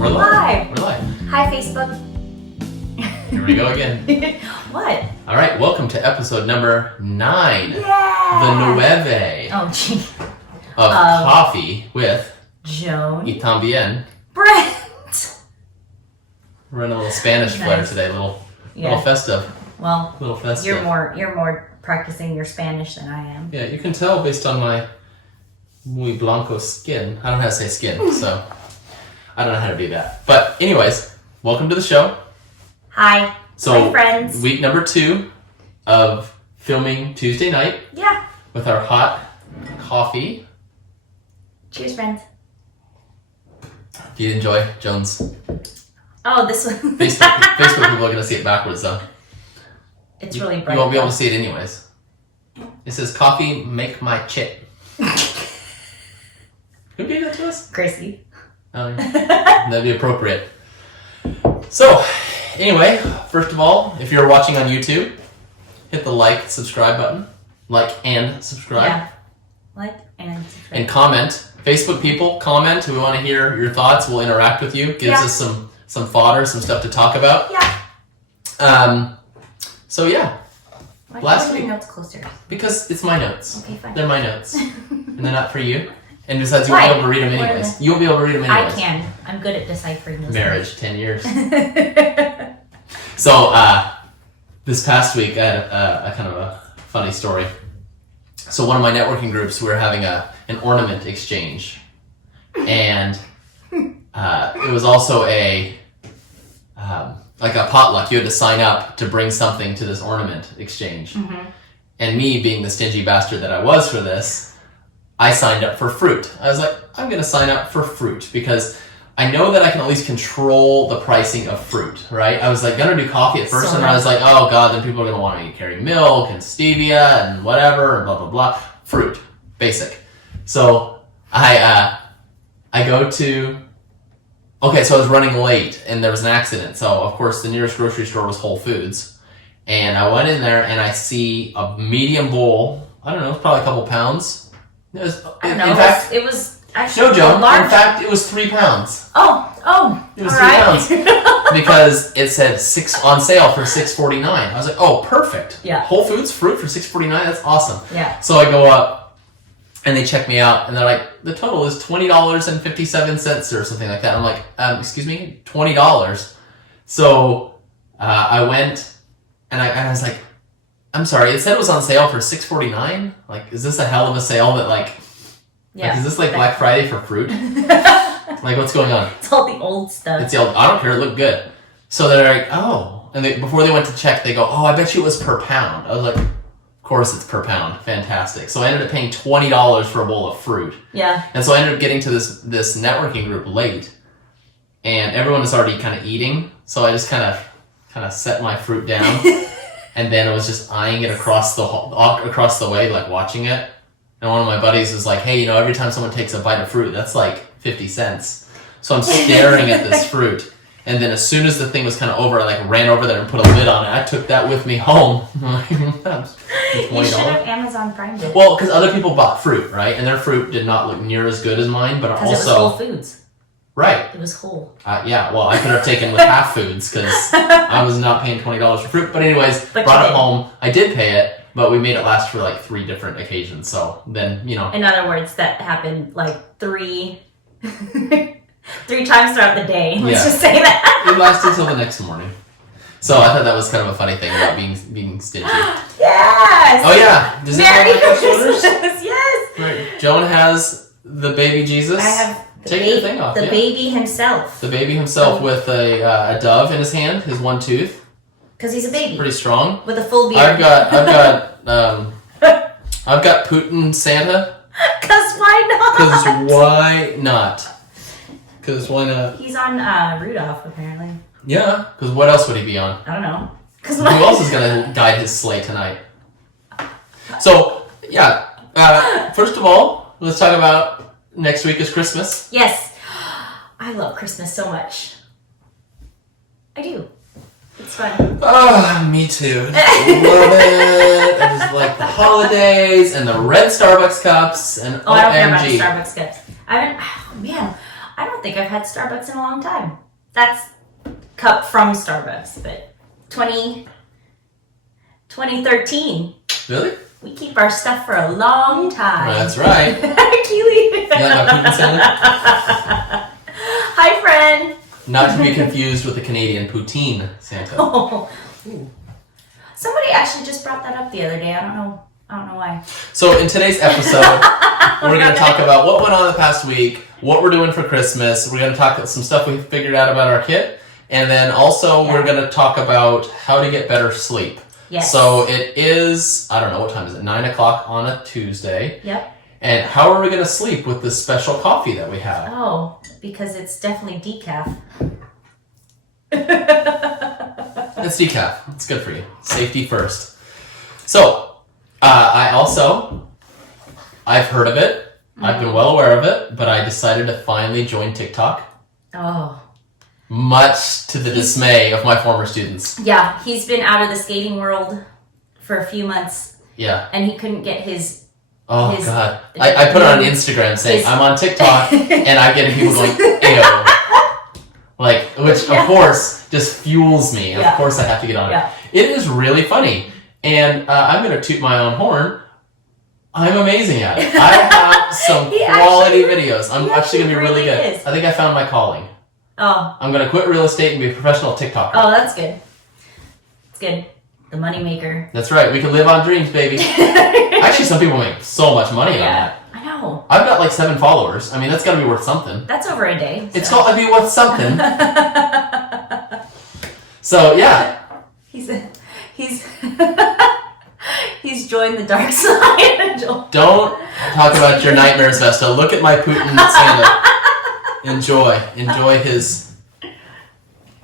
We're live. We're live. Hi, Facebook. Here we go again. What? All right, welcome to episode number 9. Yeah. The Nueve Oh, gee. of Coffee with Joan. Y también. Brent. We're in a little Spanish flair today, little festive. Well, Little festive. you're more practicing your Spanish than I am. Yeah, you can tell based on my muy blanco skin. I don't know how to say skin, so I don't know how to do that. But anyways, welcome to the show. Hi. So, Hi, friends. Week number 2 of filming Tuesday night. Yeah. With our hot coffee. Cheers, friends. Do you enjoy Joan's? Oh, this one. Facebook people are going to see it backwards, though. It's really bright. You won't be able to see it anyways. It says, coffee make my chit. Who gave that to us? Gracie. That'd be appropriate. So, anyway, first of all, if you're watching on YouTube, hit the subscribe button. Like and subscribe. Yeah. Like and subscribe. And comment. Facebook people, comment. We want to hear your thoughts. We'll interact with you. Gives us some fodder, some stuff to talk about. Yeah. So yeah. Why Last do you week. have notes closer? Because it's my notes. Okay, fine. They're my notes. And they're not for you. And besides, you won't be able to read them anyways. You won't be able to read them anyways. I can. I'm good at deciphering those. Marriage, 10 years. So, this past week, I had a kind of a funny story. So one of my networking groups, we were having an ornament exchange. And it was also a potluck. You had to sign up to bring something to this ornament exchange. Mm-hmm. And me, being the stingy bastard that I was for this, I signed up for fruit. I was like, I'm going to sign up for fruit because I know that I can at least control the pricing of fruit, right? I was like, going to do coffee at first, and I was like, oh God, then people are going to want me to carry milk and stevia and whatever, and blah, blah, blah. Fruit. Basic. So I go to... Okay, so I was running late, and there was an accident. So, of course, the nearest grocery store was Whole Foods. And I went in there, and I see a medium bowl. I don't know, it's probably a couple pounds. It was, I don't know. It was actually no, Joan. large. In fact, it was 3 pounds. Oh, it was all 3 right. pounds because it said on sale for $6.49. I was like, oh, perfect. Yeah. Whole Foods fruit for $6.49. That's awesome. Yeah. So I go up, and they check me out, and they're like, the total is $20.57 or something like that. I'm like, excuse me, $20. So I went, and I was like, I'm sorry, it said it was on sale for $6.49. Like, is this a hell of a sale that like is this like Black Friday for fruit? Like, what's going on? It's all the old stuff. It's the old. I don't care. It looked good. So they're like, oh, and before they went to check, they go, oh, I bet you it was per pound. I was like, of course it's per pound. Fantastic. So I ended up paying $20 for a bowl of fruit. Yeah. And so I ended up getting to this networking group late, and everyone was already kind of eating. So I just kind of set my fruit down. And then I was just eyeing it across the way, like watching it. And one of my buddies was like, hey, every time someone takes a bite of fruit, that's like 50 cents. So I'm staring at this fruit. And then as soon as the thing was kind of over, I like ran over there and put a lid on it. I took that with me home. You should have Amazon Primed it. Well, because other people bought fruit, right? And their fruit did not look near as good as mine, but also... Because it was Whole Foods. Right. It was whole. Yeah, well, I could have taken with half foods because I was not paying $20 for fruit. But anyways, brought it home. I did pay it, but we made it last for like 3 different occasions. So then, In other words, that happened like 3 times throughout the day. Let's just say that. It lasted until the next morning. So I thought that was kind of a funny thing about being stingy. Yes! Oh yeah! Does Merry anyone like Christmas! Yes! Right. Joan has the baby Jesus. I have the thing off. The baby himself. The baby himself with a dove in his hand, his one tooth. Because he's a baby. Pretty strong. With a full beard. I've got Putin Santa. Because why not? Because why not? Because why not? He's on Rudolph, apparently. Yeah, because what else would he be on? I don't know. Who else is going to guide his sleigh tonight? So, yeah. First of all, let's talk about next week is Christmas. Yes. I love Christmas so much. I do. It's fun. Oh, me too. I love it. I just like the holidays and the red Starbucks cups and I don't care about OMG. the Starbucks cups. I don't don't think I've had Starbucks in a long time. That's cup from Starbucks, but 2013. Really? We keep our stuff for a long time. That's right. Keely. You like my poutine sandwich? Hi, friend. Not to be confused with the Canadian poutine Santa. Oh. Somebody actually just brought that up the other day. I don't know why. So in today's episode, we're going to talk about what went on the past week, what we're doing for Christmas. We're going to talk about some stuff we figured out about our kit. And then also we're going to talk about how to get better sleep. Yes. So it is, I don't know, what time is it? 9 o'clock on a Tuesday. Yep. And how are we going to sleep with this special coffee that we have? Oh, because it's definitely decaf. It's decaf. It's good for you. Safety first. So, I've heard of it. I've been well aware of it, but I decided to finally join TikTok. Oh. Much to the dismay of my former students. Yeah, he's been out of the skating world for a few months. Yeah. And he couldn't get his... Oh, God. I put it on Instagram saying, I'm on TikTok, and I'm getting people going, ew. Like, which, of course, just fuels me. Of course I have to get on it. It is really funny. And I'm going to toot my own horn. I'm amazing at it. I have some quality videos. I'm actually going to be really good. I think I found my calling. Oh. I'm going to quit real estate and be a professional TikToker. Oh, that's good. It's good. The money maker. That's right. We can live on dreams, baby. Actually, some people make so much money on that. I know. I've got like 7 followers. I mean, that's got to be worth something. That's over a day. So. It's got to be worth something. So, yeah. He's joined the dark side. Don't talk about your nightmares, Vesta. Look at my Putin Santa. Enjoy his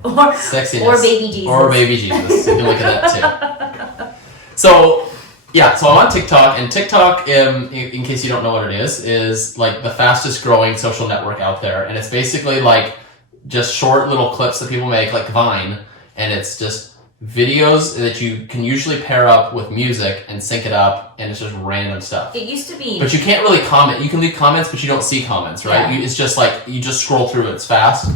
sexiness. Or baby Jesus. Or baby Jesus. You can look at that too. So I'm on TikTok, and TikTok, in case you don't know what it is like the fastest growing social network out there, and it's basically like just short little clips that people make, like Vine, and it's just videos that you can usually pair up with music and sync it up, and it's just random stuff. It used to be... But you can't really comment. You can leave comments, but you don't see comments, right? Yeah. It's just like, you just scroll through it, it's fast,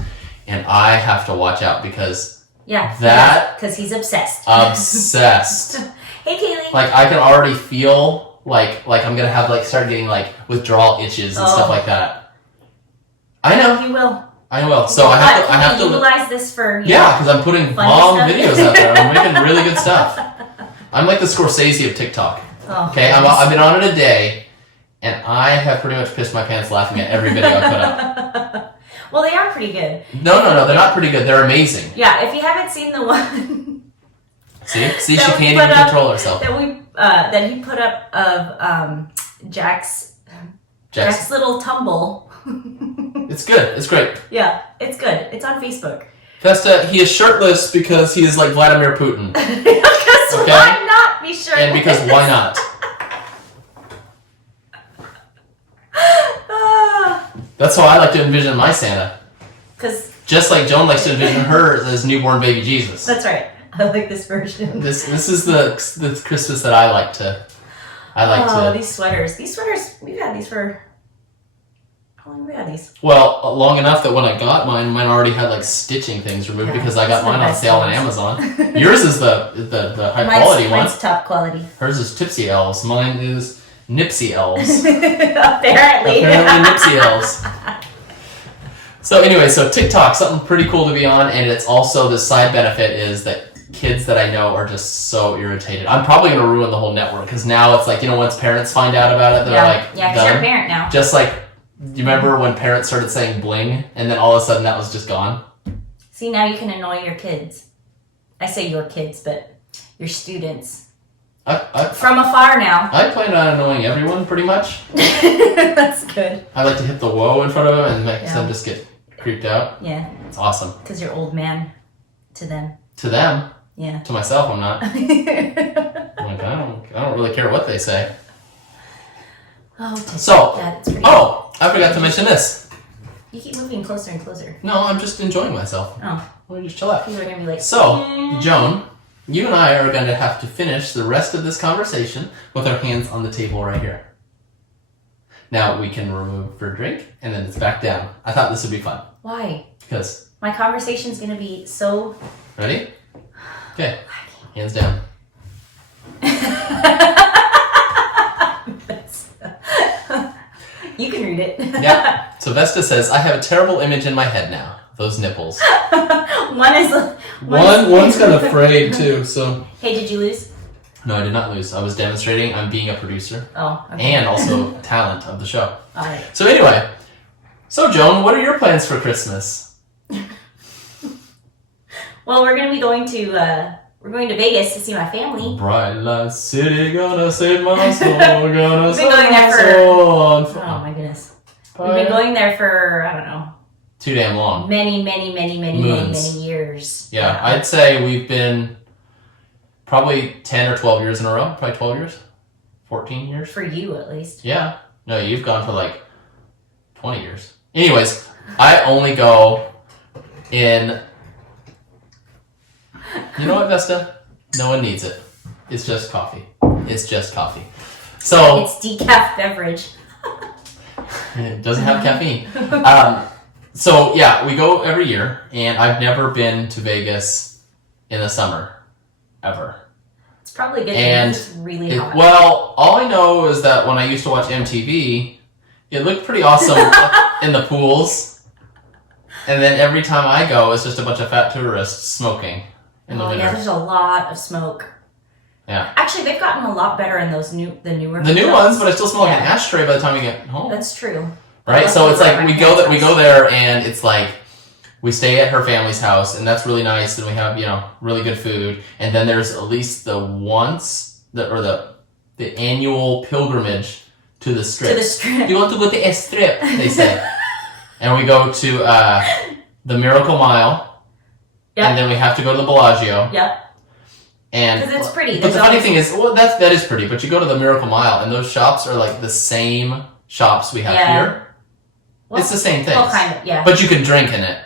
and I have to watch out because because he's obsessed. Obsessed. Hey, Kaylee. Like, I can already feel like I'm gonna have start getting withdrawal itches and stuff like that. I know. You will. I will. So I have to utilize this for because I'm putting bomb videos out there. I'm making really good stuff. I'm like the Scorsese of TikTok. Oh, okay, I've been on it a day, and I have pretty much pissed my pants laughing at every video I put up. Well, they are pretty good. No, they're not pretty good. They're amazing. Yeah, if you haven't seen the one, see, she can't even control herself. That he put up of Jack's little tumble. It's good. It's great. Yeah, it's good. It's on Facebook. Vesta, he is shirtless because he is like Vladimir Putin. Because why not be shirtless? And because why not? That's how I like to envision my Santa. Just like Joan likes to envision her as newborn baby Jesus. That's right. I like this version. This is the Christmas that I like to. These sweaters. These sweaters, we've had these for... How long have we had these? Well, long enough that when I got mine already had stitching things removed because I got mine on sale on Amazon. Yours is the high quality one. Mine's top quality. Hers is Tipsy Elves. Mine is Nipsey Elves. Apparently Nipsey Elves. So anyway, TikTok, something pretty cool to be on, and it's also the side benefit is that kids that I know are just so irritated. I'm probably going to ruin the whole network because now it's once parents find out about it, they're because you're a parent now. Just do you remember when parents started saying bling, and then all of a sudden that was just gone? See, now you can annoy your kids. I say your kids, but your students. From afar now. I plan on annoying everyone, pretty much. That's good. I like to hit the whoa in front of them and make them just get creeped out. Yeah. It's awesome. Because you're old man to them. To them? Yeah. To myself, I'm not. I don't really care what they say. Oh, I forgot to mention this. You keep moving closer and closer. No, I'm just enjoying myself. Oh. Let me just chill out. People are going to be like... So, Joan, you and I are going to have to finish the rest of this conversation with our hands on the table right here. Now we can remove for a drink, and then it's back down. I thought this would be fun. Why? Because. My conversation's going to be so... Ready? Okay. Hands down. You can read it. Yeah. So Vesta says, I have a terrible image in my head now. Those nipples. One's kind of frayed too, so. Hey, did you lose? No, I did not lose. I was demonstrating I'm being a producer. Oh, okay. And also talent of the show. All right. So anyway. So Joan, what are your plans for Christmas? Well, we're going to Vegas to see my family. Bright light city, gonna save my soul, gonna save my soul. Oh my goodness. We've been going there for, I don't know. Too damn long. Many years. Yeah, I'd say we've been probably 10 or 12 years in a row. Probably 12 years? 14 years? For you, at least. Yeah. No, you've gone for like 20 years. Anyways, I only go in... You know what, Vesta? No one needs it. It's just coffee. It's just coffee. So... It's decaf beverage. It doesn't have caffeine. So, yeah, we go every year, and I've never been to Vegas in the summer. Ever. It's probably good and because it's really hot. Well, all I know is that when I used to watch MTV, it looked pretty awesome in the pools. And then every time I go, it's just a bunch of fat tourists smoking in the winter. Yeah, there's a lot of smoke. Yeah. Actually, they've gotten a lot better in the newer. The new ones, but it still smells like an ashtray by the time you get home. That's true. Right? So it's like we go there and it's like we stay at her family's house and that's really nice and we have, really good food. And then there's at least the annual pilgrimage to the strip. To the strip. You want to go to a strip, they say. And we go to the Miracle Mile. Yep. And then we have to go to the Bellagio. Yep. And because it's pretty. But the funny thing is, that is pretty. But you go to the Miracle Mile, and those shops are like the same shops we have here. Well, it's the same thing. Well, kind of, yeah. But you can drink in it.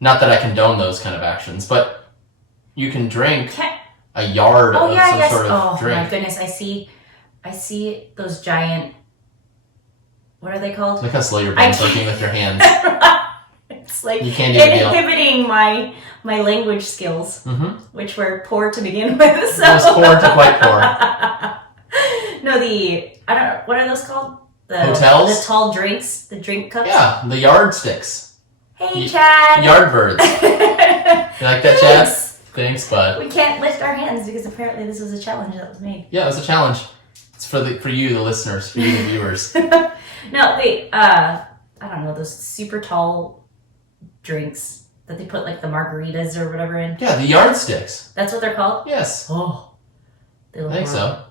Not that I condone those kind of actions, but you can drink a yard of some sort of drink. Oh my goodness! I see those giant. What are they called? Look how slow you're working with your hands. It's like you can't even inhibiting my language skills, which were poor to begin with. So. It was poor to quite poor. No, I don't know, what are those called? The hotels? The tall drinks, the drink cups? Yeah, the yardsticks. Hey, Chad! Yardbirds. You like that, Chad? Thanks, bud. We can't lift our hands because apparently this was a challenge that was made. Yeah, it was a challenge. It's for you, the listeners, for you, the viewers. No, I don't know, those super tall drinks that they put like the margaritas or whatever in. Yeah, the yardsticks. That's what they're called? Yes. Oh. I think so.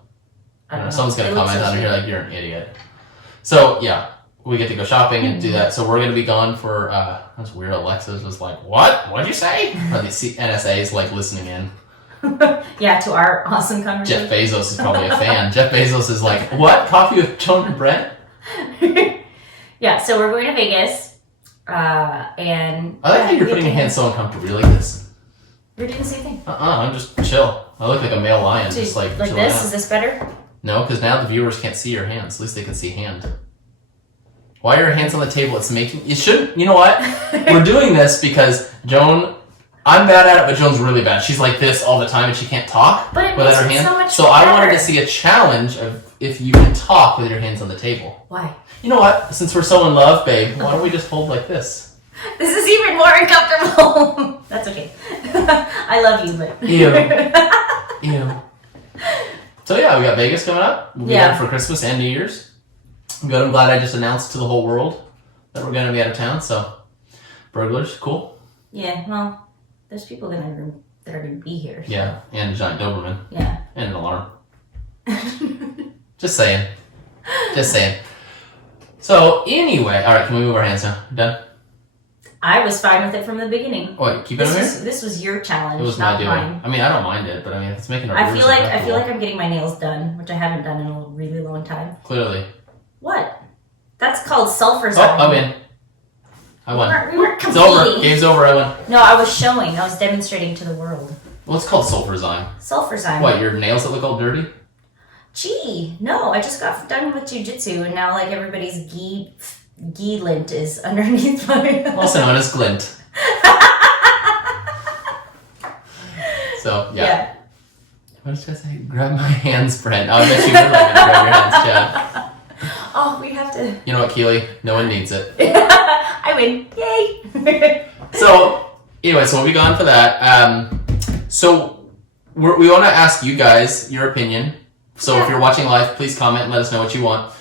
I don't know. Someone's going to comment on here like, you're an idiot. So, yeah, we get to go shopping and do that. So we're going to be gone for, that's weird. Alexa's was like, what? What'd you say? Or the NSA's like listening in. Yeah, to our awesome conversation. Jeff Bezos is probably a fan. Jeff Bezos is like, what? Coffee with Joan and Brent? Yeah, so we're going to Vegas. And I like how you're putting your hands so uncomfortable. You like this? We're doing the same thing. I'm just chill. I look like a male lion, just like this? out. Is this better? No, because now the viewers can't see your hands. At least they can see hand. Why are your hands on the table? It's making... You shouldn't... You know what? We're doing this because Joan... I'm bad at it, but Joan's really bad. She's like this all the time and she can't talk without her hands. So much so I wanted to see a challenge of if you can talk with your hands on the table. Why? You know what? Since we're so in love, babe, why don't we just hold like this? This is even more uncomfortable. That's okay. I love you, but... Ew. So yeah, we got Vegas coming up. We'll be there for Christmas and New Year's. Good. I'm glad I just announced to the whole world that we're going to be out of town. So, burglars, cool. Yeah, well, there's people that are going to be here. So. Yeah, and a giant Doberman. Yeah. And an alarm. Just saying. Just saying. So, anyway, all right, can we move our hands now? Done? I was fine with it from the beginning. Oh, wait, keep it over here? This was your challenge, it was not my doing. mine. I mean, I don't mind it, but I mean, it's making our I feel like I'm getting my nails done, which I haven't done in a really long time. Clearly. What? That's called self-resign. Oh, I'm in. I won. We weren't It's competing. over. Game's over. I won. No, I was showing. I was demonstrating to the world. Well, it's called self-resign. Self-resign. What, your nails that look all dirty? Gee, no, I just got done with jujitsu, and now like everybody's gi lint is underneath my. Also known as glint. So yeah. What did I say? Grab my hands, Brent. I bet you would like me to grab your hands, Chad. Oh, we have to. You know what, Keely? No one needs it. I win! Yay! So anyway, so we'll be gone for that. So we want to ask you guys your opinion. So if you're watching live, please comment and let us know what you want.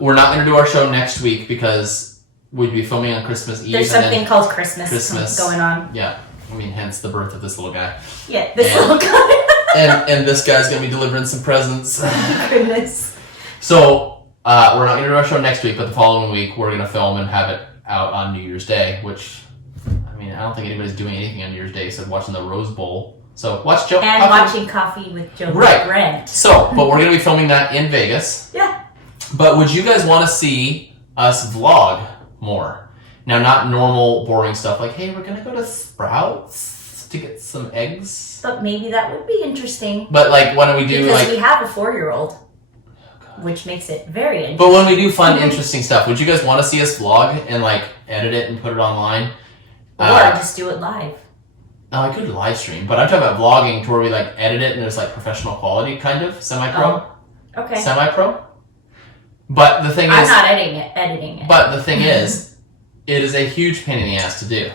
We're not going to do our show next week because we'd be filming on Christmas Eve. There's something called Christmas going on. Yeah. I mean, hence the birth of this little guy. Yeah, little guy. and this guy's going to be delivering some presents. Oh, goodness. So we're not going to do our show next week, but the following week we're going to film and have it out on New Year's Day, which, I mean, I don't think anybody's doing anything on New Year's Day except watching the Rose Bowl. So watch Joan and watching Coffee with Joan and Brent. So, but we're going to be filming that in Vegas. Yeah. But would you guys want to see us vlog more? Now, not normal, boring stuff like, hey, we're going to go to Sprouts to get some eggs. But maybe that would be interesting. But like, when we do because we have a 4-year-old, which makes it very interesting. But when we do fun, interesting stuff, would you guys want to see us vlog and like edit it and put it online? Or just do it live. I could live stream, but I'm talking about vlogging to where we like edit it and there's like professional quality, kind of semi-pro. Oh, okay. Semi-pro. But the thing is, I'm not editing it. But the thing is, it is a huge pain in the ass to do,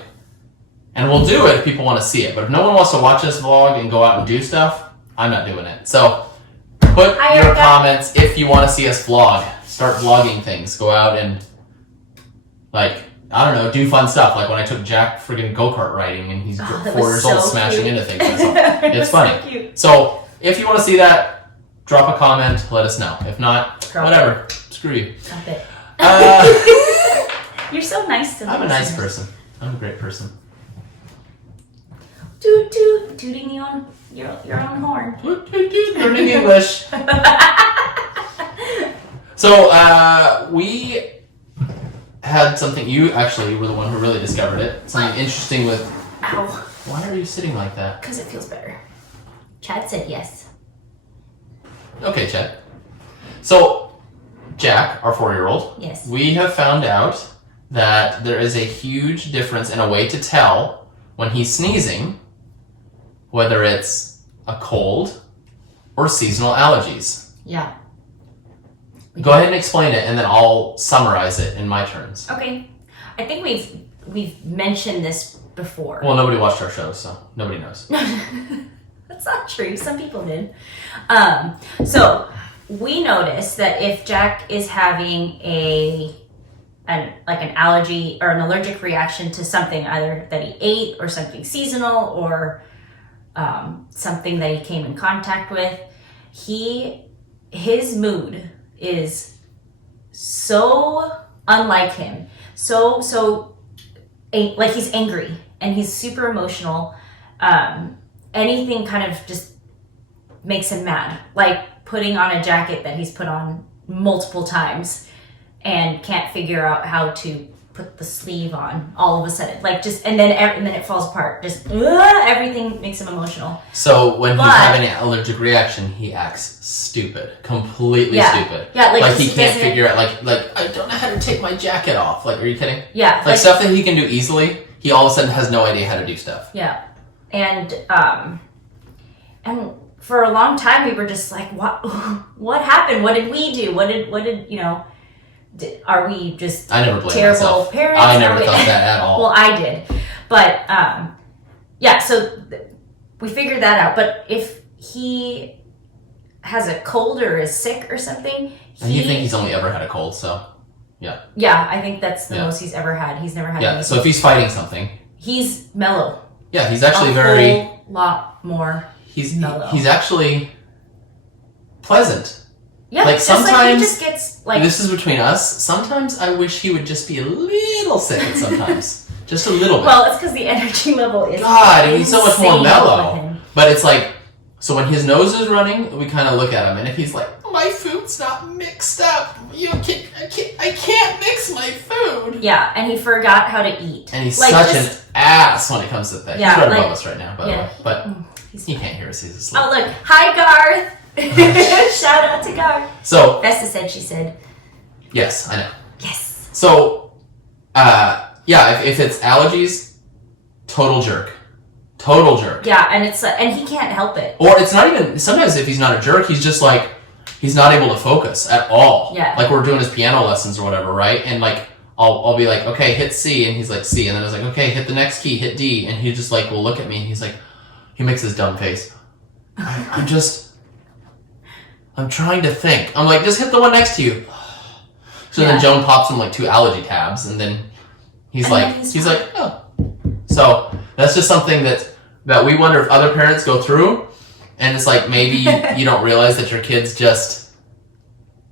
and we'll do it if people want to see it. But if no one wants to watch us vlog and go out and do stuff, I'm not doing it. So put your comments if you want to see us vlog. Start vlogging things. Go out and like. I don't know, do fun stuff. Like when I took Jack friggin' go-kart riding and he's 4 years old smashing into things. It's funny. So if you want to see that, drop a comment, let us know. If not, whatever. Screw you. Drop it. You're so nice to me. I'm a nice person. I'm a great person. Toot toot, tooting your own horn. Toot toot toot, learning English. So we had something, you actually were the one who really discovered it. Something interesting with... Ow. Why are you sitting like that? Because it feels better. Chad said yes. Okay, Chad. So, Jack, our 4-year-old, yes, we have found out that there is a huge difference and a way to tell when he's sneezing, whether it's a cold or seasonal allergies. Yeah. Go ahead and explain it, and then I'll summarize it in my terms. Okay. I think we've mentioned this before. Well, nobody watched our show, so nobody knows. That's not true. Some people did. So we noticed that if Jack is having an allergy or an allergic reaction to something either that he ate or something seasonal or something that he came in contact with, his mood is so unlike him. So like he's angry and he's super emotional. Anything kind of just makes him mad. Like putting on a jacket that he's put on multiple times and can't figure out how to put the sleeve on all of a sudden. Like just, and then it falls apart. Just everything makes him emotional. So when he's having an allergic reaction, he acts stupid. Completely stupid. Yeah, like he can't figure out, like, I don't know how to take my jacket off. Like, are you kidding? Yeah. Like stuff that he can do easily, he all of a sudden has no idea how to do stuff. Yeah. And for a long time we were just like, what happened? What did we do? What did you know, are we just I never blamed terrible myself. parents? I never thought that at all. Well, I did. But so we figured that out. But if he has a cold or is sick or something, and you think he's only ever had a cold, so yeah. Yeah, I think that's the most he's ever had. He's never had any so if he's fighting something, he's mellow. Yeah, he's actually a whole lot more mellow. He's actually pleasant. Yeah, like sometimes he just gets like. This is between us. Sometimes I wish he would just be a little sick. Sometimes, just a little bit. Well, it's because the energy level is. God, and he's so much more mellow. But it's like, so when his nose is running, we kind of look at him, and if he's like, "My food's not mixed up. I can't mix my food." Yeah, and he forgot how to eat. And he's like, such an ass when it comes to that. Yeah, he's right above us right now, by the way. But he can't hear us. He's asleep. Oh, look. Hi, Garth. Shout out to God. So Vesta said she said. yes, I know. Yes. So yeah, if it's allergies, total jerk. Yeah, and he can't help it. Or it's not even, sometimes if he's not a jerk, he's just like, he's not able to focus at all. Yeah. Like we're doing his piano lessons or whatever, right? And like, I'll be like, okay, hit C, and he's like C, and then I was like, okay, hit the next key, hit D, and he just like will look at me, and he's like, he makes this dumb face. I'm trying to think. I'm like, just hit the one next to you. So then Joan pops him like 2 allergy tabs, and then he's like, oh. So that's just something that we wonder if other parents go through, and it's like maybe you don't realize that your kid's just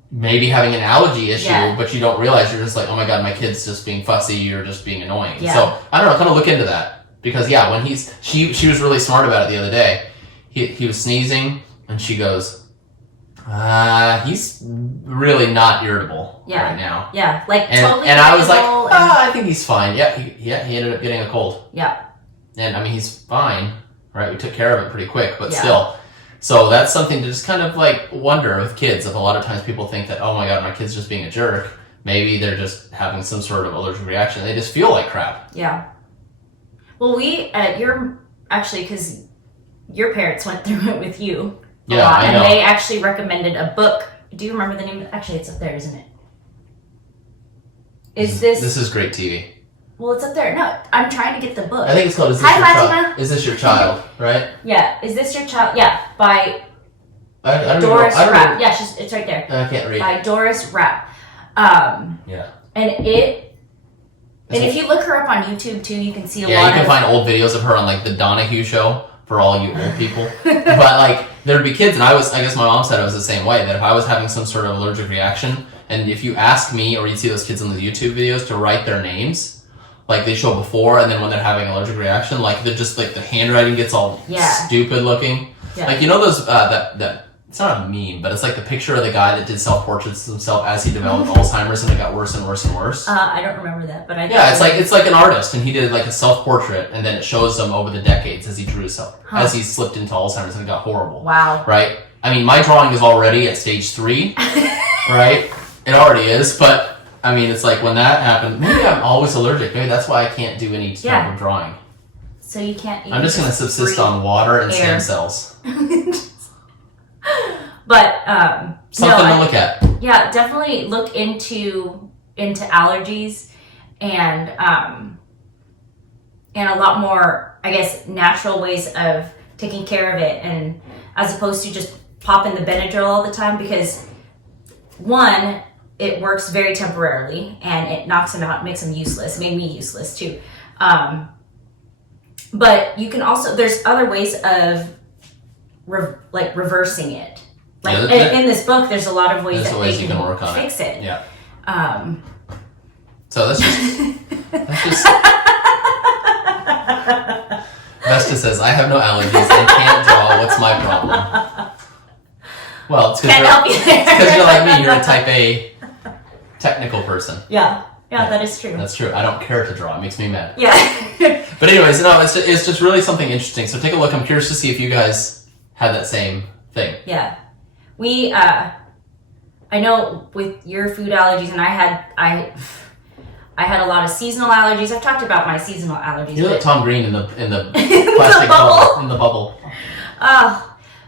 maybe having an allergy issue, but you don't realize, you're just like, oh my God, my kid's just being fussy or just being annoying. Yeah. So I don't know, kind of look into that, because when she was really smart about it the other day. He was sneezing, and she goes, he's really not irritable right now. Yeah, like totally. And I was like, I think he's fine. Yeah, he ended up getting a cold. Yeah. And I mean, he's fine, right? We took care of it pretty quick, but still. So that's something to just kind of like wonder with kids. If a lot of times people think that, oh my God, my kid's just being a jerk. Maybe they're just having some sort of allergic reaction. They just feel like crap. Yeah. Well, because your parents went through it with you a lot, I know. and they actually recommended a book. Do you remember the name? Actually, it's up there, isn't it? This is great TV. Well, it's up there. No, I'm trying to get the book. I think it's called Is This Your Child, right? Yeah. Is This Your Child? Yeah, by I Doris Rapp. Yeah, it's right there. I can't read. By Doris Rapp. Yeah. And if you look her up on YouTube too, you can see a lot of... Yeah, you can find old videos of her on like the Donahue show for all you old people. But like, there'd be kids, and I guess my mom said I was the same way, that if I was having some sort of allergic reaction, and if you ask me, or you see those kids in the YouTube videos, to write their names, like they show before, and then when they're having an allergic reaction, like they're just like, the handwriting gets all stupid looking. Yeah. Like, you know those, that it's not a meme, but it's like the picture of the guy that did self-portraits of himself as he developed Alzheimer's, and it got worse and worse and worse. I don't remember that, but I... Yeah, it's like an artist, and he did like a self-portrait, and then it shows them over the decades as he drew himself, as he slipped into Alzheimer's, and it got horrible. Wow. Right? I mean, my drawing is already at stage 3, right? It already is, but I mean, it's like when that happened, maybe I'm always allergic. Maybe that's why I can't do any type of drawing. So you can't... I'm just going to subsist on water and stem cells. But something to look at. Yeah, definitely look into allergies and a lot more, I guess, natural ways of taking care of it, and as opposed to just popping the Benadryl all the time, because one, it works very temporarily and it knocks them out, makes them useless. It made me useless too. But you can also, there's other ways of reversing it. Like in this book, there's a lot of ways that they can work on fix it. Yeah. So that's just Vesta says, I have no allergies and can't draw. What's my problem? Well, it's because you're like me. You're a type A technical person. Yeah, that is true. That's true. I don't care to draw. It makes me mad. Yeah. But anyways, no, it's just really something interesting. So take a look. I'm curious to see if you guys had that same thing. Yeah. We, I know with your food allergies, and I had a lot of seasonal allergies. I've talked about my seasonal allergies. You're like Tom Green in the plastic bubble. In the bubble.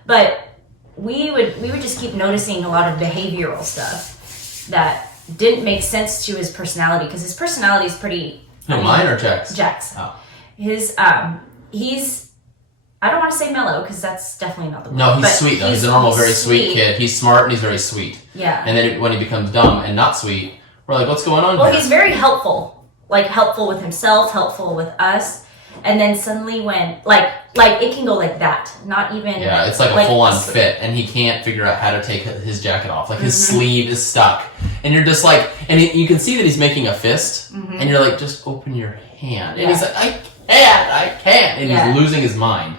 But we would just keep noticing a lot of behavioral stuff that didn't make sense to his personality, because his personality is pretty... mine or Jack's? Jack's. Oh. He's... I don't want to say mellow, because that's definitely not the word. No, he's sweet, though. He's a normal, very sweet kid. He's smart, and he's very sweet. Yeah. And then when he becomes dumb and not sweet, we're like, what's going on here? Well, he's very helpful. Like, helpful with himself, helpful with us. And then suddenly when... Like it can go like that. Not even... Yeah, it's like a full-on fit, and he can't figure out how to take his jacket off. Like, his sleeve is stuck. And you're just like... And you can see that he's making a fist, and you're like, just open your hand. And he's like, I can't. And he's losing his mind.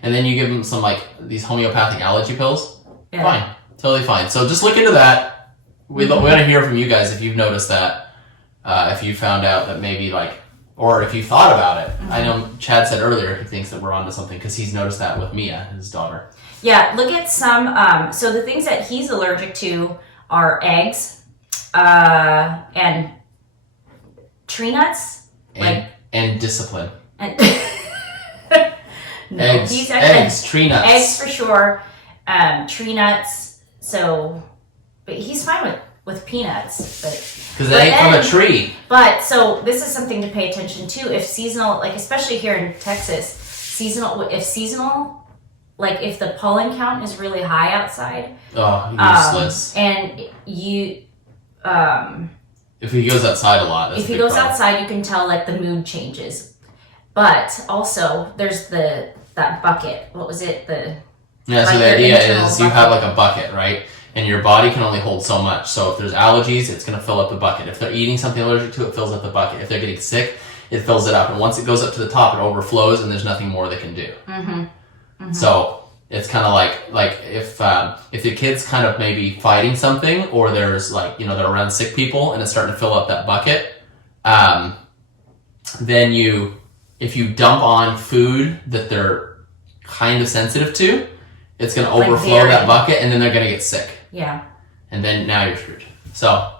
And then you give him some, like, these homeopathic allergy pills. Yeah. Fine. Totally fine. So just look into that. We want to hear from you guys if you've noticed that. If you found out that maybe, like... Or if you thought about it. I know Chad said earlier he thinks that we're onto something, because he's noticed that with Mia, his daughter. Yeah, look at some. So the things that he's allergic to are eggs, and tree nuts, and discipline. And no, Eggs, tree nuts. Eggs for sure. Tree nuts. So, but he's fine with peanuts, because they ain't from a tree. But so this is something to pay attention to. If seasonal, like especially here in Texas, like if the pollen count is really high outside. Oh, useless. And you, if he goes outside a lot, that's if he goes outside, you can tell like the mood changes. But also, there's that bucket. What was it? So the idea is you have like a bucket, right? And your body can only hold so much. So if there's allergies, it's going to fill up the bucket. If they're eating something allergic to, it fills up the bucket. If they're getting sick, it fills it up. And once it goes up to the top, it overflows, and there's nothing more they can do. Mm-hmm. Mm-hmm. So it's kind of like if the kid's kind of maybe fighting something, or there's like, they're around sick people and it's starting to fill up that bucket, then if you dump on food that they're kind of sensitive to, it's going to overflow that bucket, and then they're going to get sick. Yeah. And then now you're screwed. So.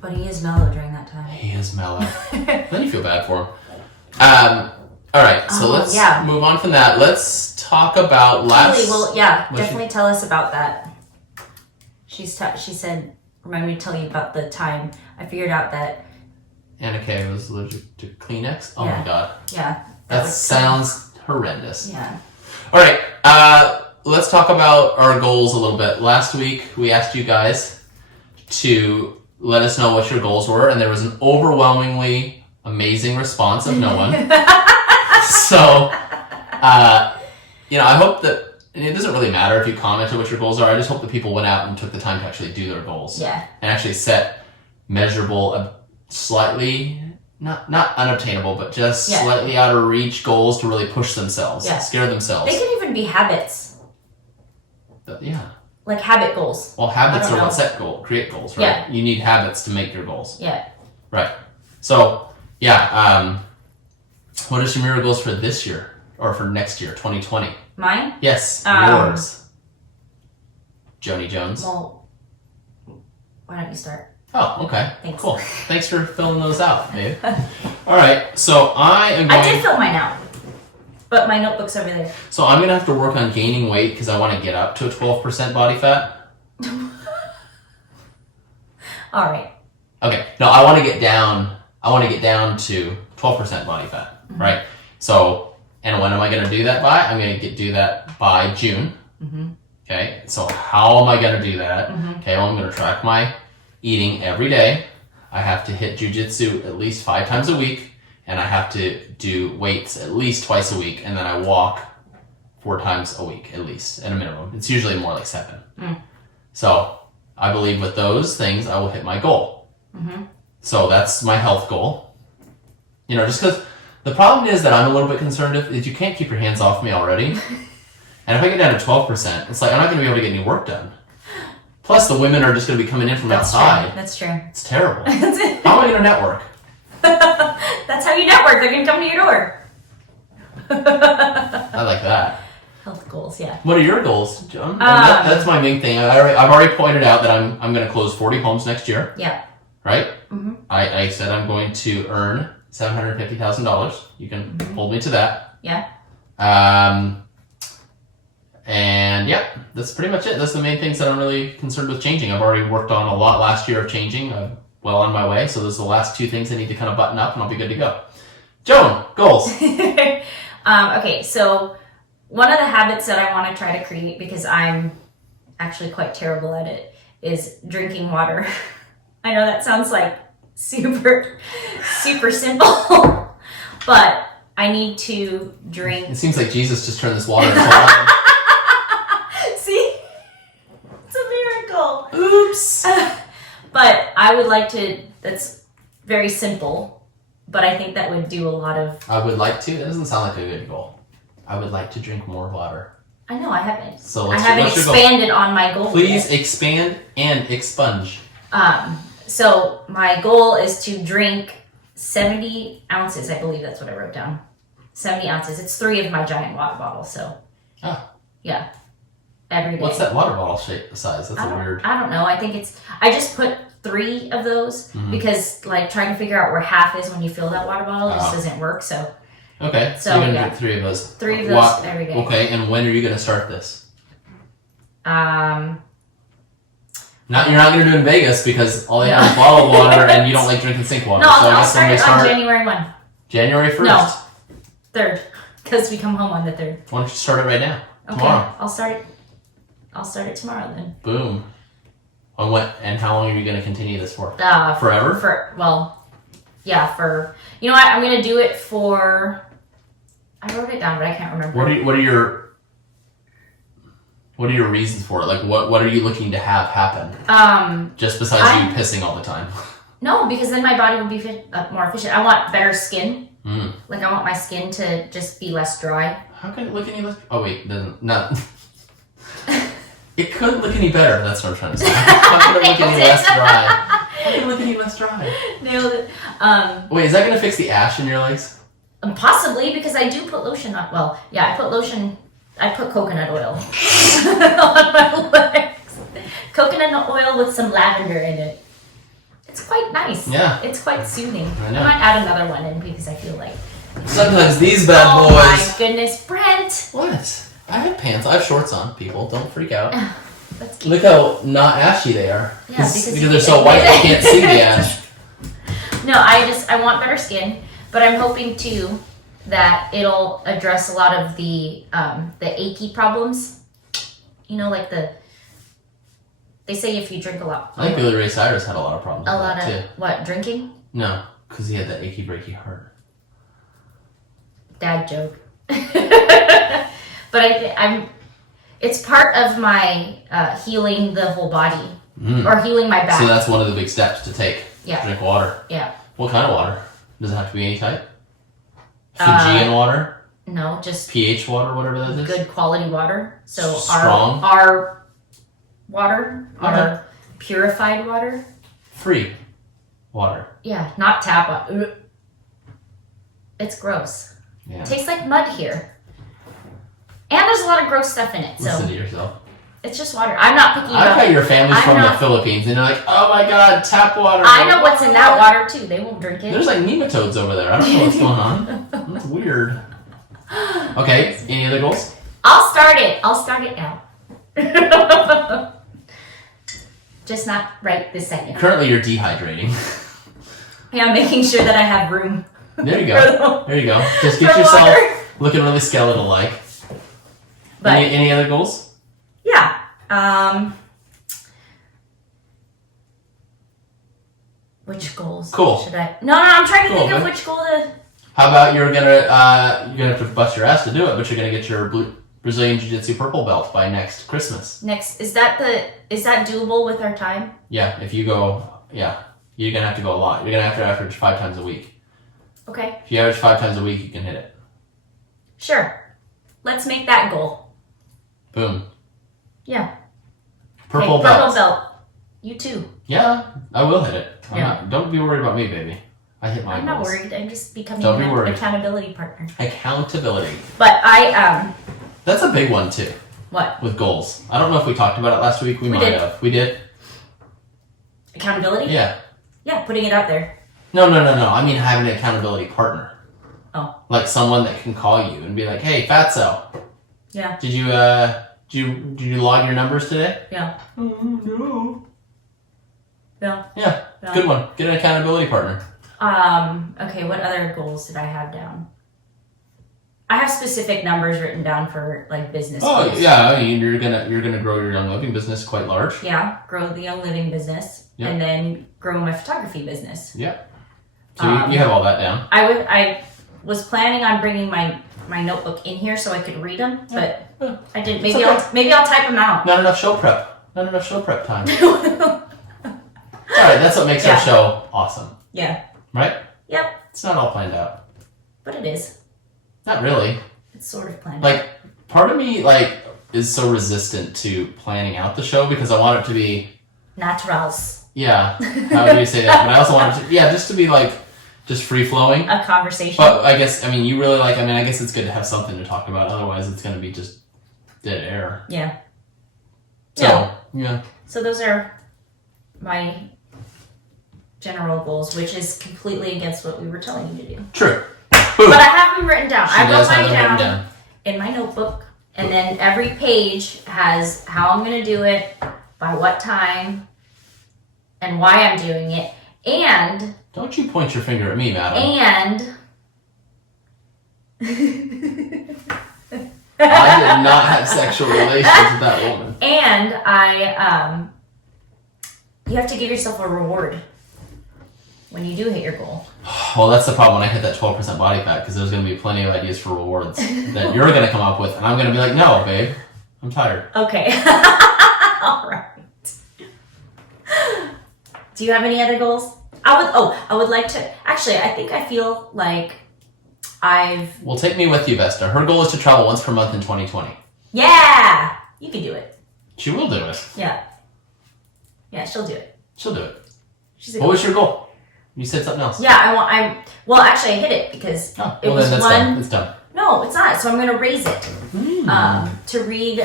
But he is mellow during that time. He is mellow. Then you feel bad for him. All right, so let's move on from that. Let's talk about definitely tell us about that. She said, remind me to tell you about the time I figured out that Anna Kay was allergic to Kleenex. Oh my god. Yeah. That sounds horrendous. Yeah. All right, let's talk about our goals a little bit. Last week, we asked you guys to let us know what your goals were, and there was an overwhelmingly amazing response of no one. So, I hope that, and it doesn't really matter if you commented what your goals are. I just hope that people went out and took the time to actually do their goals. Yeah. And actually set measurable, slightly, not unobtainable, but just slightly out of reach goals to really push themselves, scare themselves. They can even be habits. Yeah. Like habit goals. Well, habits are what create goals, right? Yeah. You need habits to make your goals. Yeah. Right. So, what are some of your goals for this year or for next year, 2020? Mine? Yes, yours. Joni Jones. Well, why don't you start? Oh, okay. Thanks. Cool. Thanks for filling those out, babe. All right. So I did fill mine out, but my notebook's over there. So I'm going to have to work on gaining weight because I want to get up to a 12% body fat. All right. Okay. No, I want to get down to 12% body fat. Mm-hmm. Right. So, and when am I going to do that by? I'm going to do that by June. Mm-hmm. Okay. So how am I going to do that? Mm-hmm. Okay. Well, I'm going to track my eating every day. I have to hit jujitsu at least 5 times a week, and I have to do weights at least twice a week, and then I walk 4 times a week at least, at a minimum. It's usually more like 7. Mm. So I believe with those things, I will hit my goal. Mm-hmm. So that's my health goal. Just because the problem is that I'm a little bit concerned if you can't keep your hands off me already. And if I get down to 12%, it's like I'm not going to be able to get any work done. Plus, the women are just going to be coming in from outside. True. That's true. It's terrible. How am I going to network? That's how you network. They're going to come to your door. I like that. Health goals, yeah. What are your goals, Joan? That's my main thing. I've already pointed out that I'm going to close 40 homes next year. Yeah. Right? Mm-hmm. I said I'm going to earn $750,000. You can hold me to that. Yeah. And that's pretty much it. That's the main things that I'm really concerned with changing. I've already worked on a lot last year of changing. I'm well on my way. So those are the last 2 things I need to kind of button up, and I'll be good to go. Joan, goals. Okay, so one of the habits that I want to try to create, because I'm actually quite terrible at it, is drinking water. I know that sounds like super simple, but I need to drink. It seems like Jesus just turned this water into wine. See? It's a miracle. Oops. But I would like to, that's very simple, but I think that would do a lot of... I would like to? That doesn't sound like a good goal. I would like to drink more water. I know, I haven't. So I haven't expanded on my goal Please yet. expand and expunge. So my goal is to drink 70 ounces. I believe that's what I wrote down. 70 ounces. It's 3 of my giant water bottle, so... Oh. Yeah. every day. What's that water bottle shape size? That's weird. I don't know. I think I just put 3 of those because like trying to figure out where half is when you fill that water bottle just doesn't work. So. Okay. So you're gonna drink 3 of those. 3 of those every day. Okay, and when are you gonna start this? You're not gonna do it in Vegas because all they have is bottled water and you don't like drinking sink water. No, so I'll start it on January 1. January 1st? No, 3rd, because we come home on the 3rd. Why don't you start it right now? Okay, tomorrow. I'll start it tomorrow then. Boom. And how long are you gonna continue this for? Forever? You know what? I'm gonna do it for. I wrote it down, but I can't remember. What are your reasons for it? Like, what are you looking to have happen? Just besides you pissing all the time. No, because then my body will be more efficient. I want better skin. Like, I want my skin to just be less dry. How can it look any less? Oh wait, not. It couldn't look any better. That's what I'm trying to say. How can it look any less dry? How can it look any less dry? Nailed it. Wait, is that gonna fix the ash in your legs? Possibly, because I do put lotion on. Well, yeah, I put coconut oil on my legs. Coconut oil with some lavender in it. It's quite nice. Yeah. It's quite soothing. I know. I might add another one in because I feel like. Sometimes these bad boys. Oh my goodness, Brent. What? I have pants. I have shorts on. People, don't freak out. That's cute. Look how not ashy they are. Yeah, because they're so white, you can't see the ash. No, I want better skin, but I'm hoping too that it'll address a lot of the achy problems. You know, like they say if you drink a lot. I think Billy Ray Cyrus had a lot of problems. Too. What, drinking? No, because he had that achy breaky heart. Dad joke. But it's part of my healing the whole body or healing my back. So that's one of the big steps to take. Yeah. Drink water. Yeah. What kind of water? Does it have to be any type? Fijian water? No, just pH water, whatever that is. Good quality water. So strong. Our water, our purified water. Free water. Yeah, not tap water. It's gross. Yeah. It tastes like mud here. And there's a lot of gross stuff in it. So listen to yourself. It's just water. I'm not picking I bet your family's from the Philippines and they're like, oh my god, tap water. I know what's in that water too. They won't drink it. There's like nematodes over there. I don't know what's going on. That's weird. Okay, any other goals? I'll start it now. Just not right this second. Currently you're dehydrating. Yeah, I'm making sure that I have room. There you go. There you go. Just get yourself looking really skeletal-like. But any other goals? Yeah. Which goals? Cool. Should I? No, I'm trying to think of which goal to. How about you're gonna have to bust your ass to do it, but you're gonna get your Brazilian Jiu-Jitsu purple belt by next Christmas. Is that doable with our time? Yeah. If you go, you're gonna have to go a lot. You're gonna have to average 5 times a week. Okay. If you average 5 times a week, you can hit it. Sure. Let's make that goal. Boom. Yeah. Purple belt. You too. Yeah, I will hit it. Yeah. Don't be worried about me, baby. I hit my goals. I'm not worried. I'm just becoming an accountability partner. Accountability. But That's a big one too. What? With goals. I don't know if we talked about it last week. We might have. We did. Accountability? Yeah. Yeah, putting it out there. No. I mean having an accountability partner. Oh. Like someone that can call you and be like, "Hey, Fatso. Yeah. Did you log your numbers today?" Yeah. Oh, no. No. Yeah. Good one. Get an accountability partner. Okay, what other goals did I have down? I have specific numbers written down for like business goals. Yeah, I mean, you're gonna grow your Young Living business quite large. Yeah, grow the Young Living business, and then grow my photography business. Yeah. So you have all that down. I was planning on bringing my notebook in here so I could read them, but I didn't. Maybe I'll type them out. Not enough show prep time. All right, that's what makes our show awesome. Yeah. Right? Yep. It's not all planned out. But it is. Not really. It's sort of planned. Like, part of me is so resistant to planning out the show because I want it to be naturals. Yeah. How do you say that? But I also want it to just to be just free flowing. A conversation. But I guess you really I guess it's good to have something to talk about. Otherwise, it's gonna be just dead air. Yeah. So, yeah. So those are my general goals, which is completely against what we were telling you to do. True. But I have them written down. I wrote mine down in my notebook, and then every page has how I'm going to do it, by what time, and why I'm doing it, and... Don't you point your finger at me, madam. And... I did not have sexual relations with that woman. And you have to give yourself a reward when you do hit your goal. Well, that's the problem when I hit that 12% body fat, because there's going to be plenty of ideas for rewards that you're going to come up with, and I'm going to be like, no, babe, I'm tired. Okay. All right. Do you have any other goals? I would like to, actually, I feel like Well, take me with you, Vesta. Her goal is to travel once per month in 2020. Yeah! You can do it. She will do it. Yeah. Yeah, she'll do it. She'll do it. What was your goal? You said something else. Yeah, well, actually, I hit it because it was then one. done. It's done. No, it's not. So I'm going to raise it to read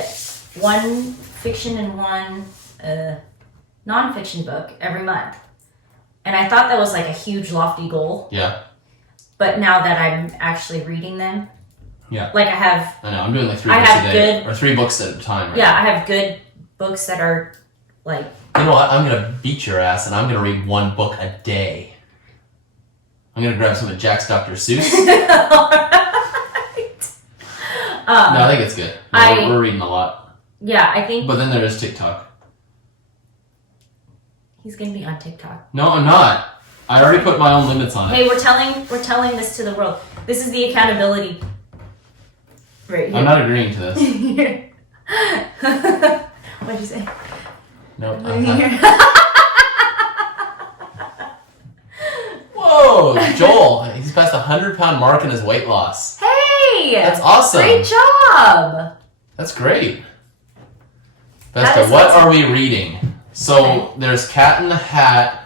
one fiction and one nonfiction book every month. And I thought that was like a huge, lofty goal. Yeah. But now that I'm actually reading them, yeah, like I know I'm doing like 3 books a day, or 3 books at a time. Right now. I have good books that are like. You know what? I'm gonna beat your ass, and I'm gonna read 1 book a day. I'm gonna grab some of Jack's Dr. Seuss. All right. No, I think it's good. We're reading a lot. Yeah, I think. But then there is TikTok. He's gonna be on TikTok. No, I'm not. I already put my own limits on it. Hey, we're telling this to the world. This is the accountability. Right here. I'm not agreeing to this. What'd you say? Nope. Whoa, Joel! He's past the 100-pound mark in his weight loss. Hey! That's awesome. Great job. That's great. Vesta, what are we reading? So there's Cat in the Hat.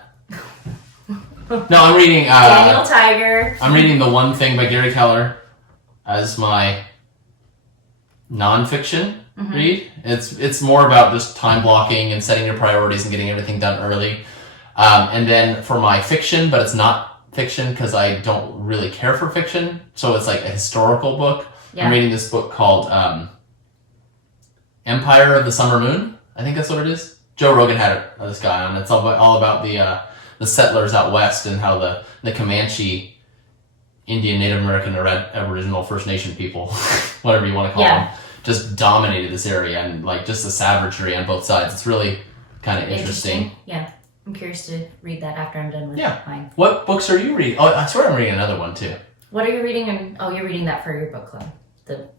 No, I'm reading Daniel Tiger. I'm reading The One Thing by Gary Keller as my nonfiction read. It's more about just time blocking and setting your priorities and getting everything done early. And then for my fiction, but it's not fiction because I don't really care for fiction, so it's like a historical book. Yeah. I'm reading this book called Empire of the Summer Moon. I think that's what it is. Joe Rogan had this guy on. It's all about the settlers out west and how the Comanche, Indian, Native American, Aboriginal, First Nation people, whatever you want to call them, just dominated this area, and like just the savagery on both sides. It's really kind of interesting. Yeah, I'm curious to read that after I'm done with mine. What books are you reading? Oh, I swear I'm reading another one too. What are you reading? You're reading that for your book club. The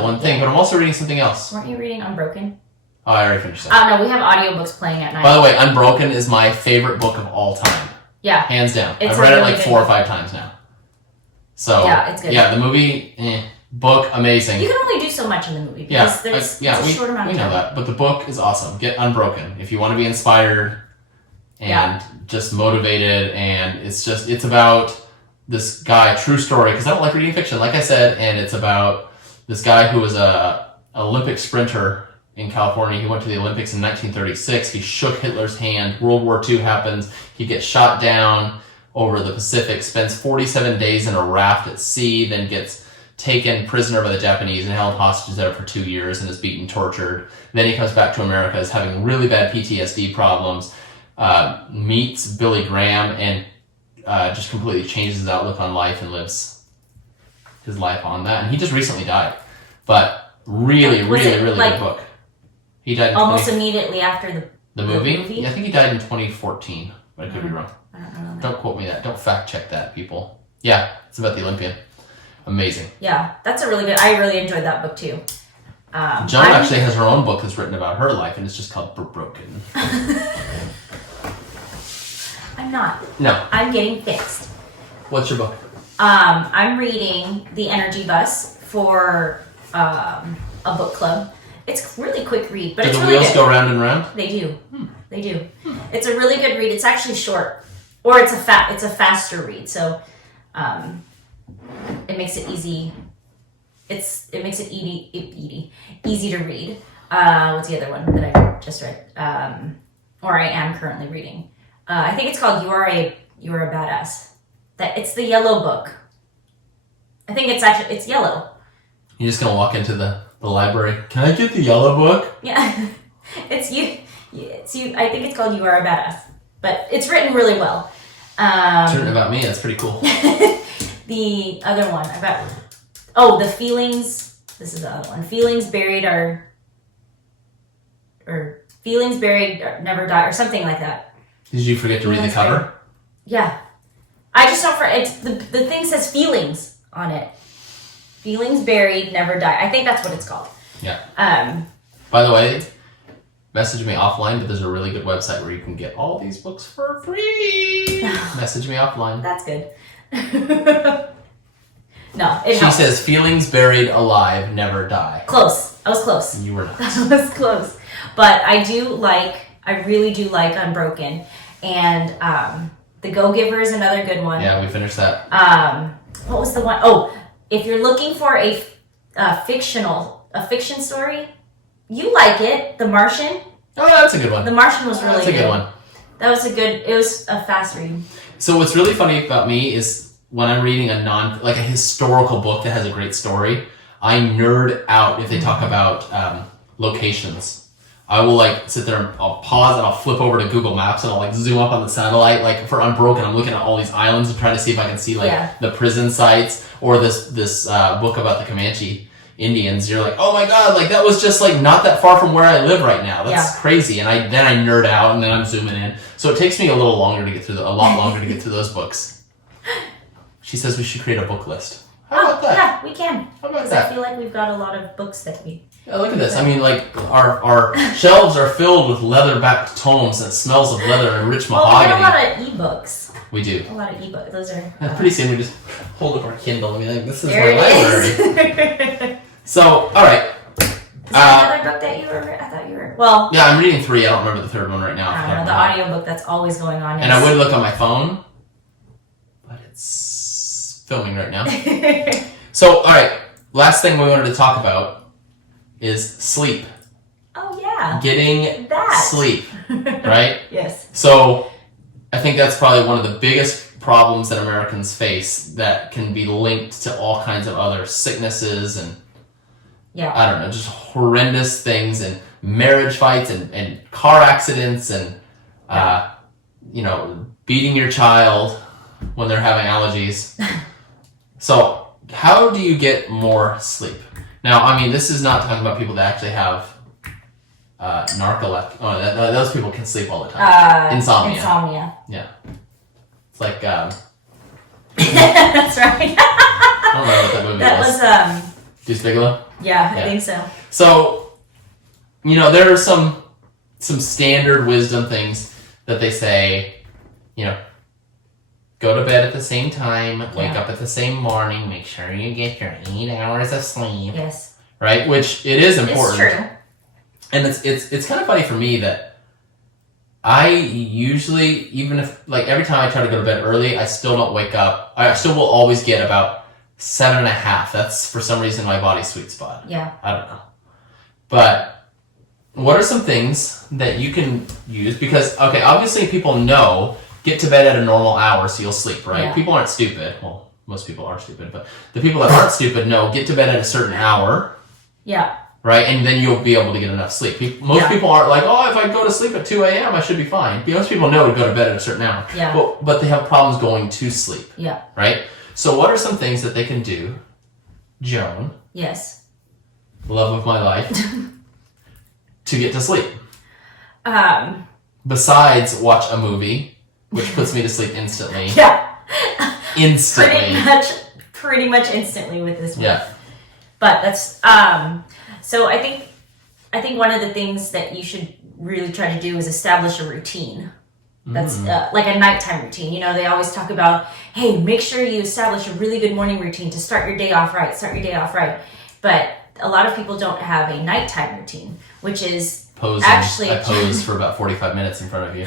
One Thing, but I'm also reading something else. Weren't you reading Unbroken? Oh, I already finished that. No, we have audiobooks playing at night. By the way, Unbroken is my favorite book of all time. Yeah. Hands down. I've read it like 4 or 5 times now. So, yeah, it's good. Yeah, the movie, book, amazing. You can only do so much in the movie because there's a short amount of time. We know that, but the book is awesome. Get Unbroken if you want to be inspired and just motivated, and it's about this guy, true story, because I don't like reading fiction, like I said, and it's about this guy who was an Olympic sprinter in California. He went to the Olympics in 1936. He shook Hitler's hand. World War II happens. He gets shot down over the Pacific, spends 47 days in a raft at sea, then gets taken prisoner by the Japanese and held hostage there for 2 years and is beaten, tortured. Then he comes back to America, is having really bad PTSD problems, meets Billy Graham, and just completely changes his outlook on life and lives his life on that. And he just recently died. But really good book. He died almost immediately after the movie? Yeah, I think he died in 2014, but I could be wrong. I don't know that. Don't quote me that. Don't fact check that, people. Yeah, it's about the Olympian. Amazing. Yeah, that's a really good. I really enjoyed that book too. Joan actually has her own book that's written about her life, and it's just called Broken. I'm not. No. I'm getting fixed. What's your book? I'm reading The Energy Bus for a book club. It's a really quick read, but it's really good. Do the wheels go round and round? They do. They do. It's a really good read. It's actually short, or it's a faster read. So, it makes it easy. It makes it easy to read. What's the other one that I just read? Or I am currently reading. I think it's called You're a Badass. It's the yellow book. I think it's yellow. You're just gonna walk into the library. Can I get the yellow book? Yeah, it's you. It's you. I think it's called You Are a Badass, but it's written really well. It's written about me. That's pretty cool. The other one about the feelings. This is the other one. Feelings buried never die, or something like that. Did you forget to read the cover? Yeah, I just don't. It's the thing says feelings on it. Feelings buried never die. I think that's what it's called. Yeah. By the way, message me offline, but there's a really good website where you can get all these books for free. Message me offline. That's good. No, She says, feelings buried alive never die. Close. I was close. You were not. I was close. But I really do like Unbroken. And The Go-Giver is another good one. Yeah, we finished that. What was the one? Oh, if you're looking for a fiction story, you like it. The Martian. Oh, that's a good one. The Martian was really good. That's a good one. That was it was a fast read. So what's really funny about me is when I'm reading a historical book that has a great story, I nerd out if they talk about locations. I will sit there and I'll pause and I'll flip over to Google Maps and I'll zoom up on the satellite. For Unbroken, I'm looking at all these islands and trying to see if I can see the prison sites or this book about the Comanche Indians. You're like, oh my god, that was just not that far from where I live right now. That's crazy. And I nerd out and then I'm zooming in. So it takes me a lot longer to get through those books. She says we should create a book list. How about that? Yeah, we can. How about that? I feel like we've got a lot of books that we... Yeah, look at this. I mean, our shelves are filled with leather-backed tomes that smells of leather and rich mahogany. Well, we have a lot of ebooks. We do. A lot of ebooks. Those are... Pretty soon we just hold up our Kindle and be like, this is there my library. So, all right. Is there another book that you were... I thought you were... Well... Yeah, I'm reading 3. I don't remember the third one right now. I don't know. The audiobook that's always going on. And I would look on my phone, but it's filming right now. So, all right. Last thing we wanted to talk about is sleep. Oh, yeah. Getting sleep, right? Yes. So, I think that's probably one of the biggest problems that Americans face that can be linked to all kinds of other sicknesses and I don't know, just horrendous things and marriage fights and car accidents and, beating your child when they're having allergies. So, how do you get more sleep? Now, I mean, this is not talking about people that actually have narcolepsy. Oh, those people can sleep all the time. Insomnia. Yeah. It's like... That's right. I don't know what that movie was. That was... Deuce Bigelow? Yeah, I think so. So, there are some standard wisdom things that they say, go to bed at the same time, wake up at the same morning, make sure you get your 8 hours of sleep. Yes. Right? Which it is important. It's true. And it's kind of funny for me that I usually, even if, every time I try to go to bed early, I still don't wake up. I still will always get about 7.5. That's, for some reason, my body's sweet spot. Yeah. I don't know. But what are some things that you can use? Because, okay, obviously people know get to bed at a normal hour so you'll sleep, right? Yeah. People aren't stupid. Well, most people are stupid, but the people that aren't stupid know get to bed at a certain hour. Yeah. Right? And then you'll be able to get enough sleep. Most people aren't like, oh, if I go to sleep at 2 a.m., I should be fine. Most people know to go to bed at a certain hour. Yeah. But they have problems going to sleep. Yeah. Right? So what are some things that they can do, Joan? Yes. Love of my life. To get to sleep? Besides watch a movie, which puts me to sleep instantly. Yeah. Instantly. Pretty much instantly with this one. Yeah. But that's so I think one of the things that you should really try to do is establish a routine. That's like a nighttime routine. They always talk about, hey, make sure you establish a really good morning routine to start your day off right. But a lot of people don't have a nighttime routine, which is posing. Actually, I posed for about 45 minutes in front of you.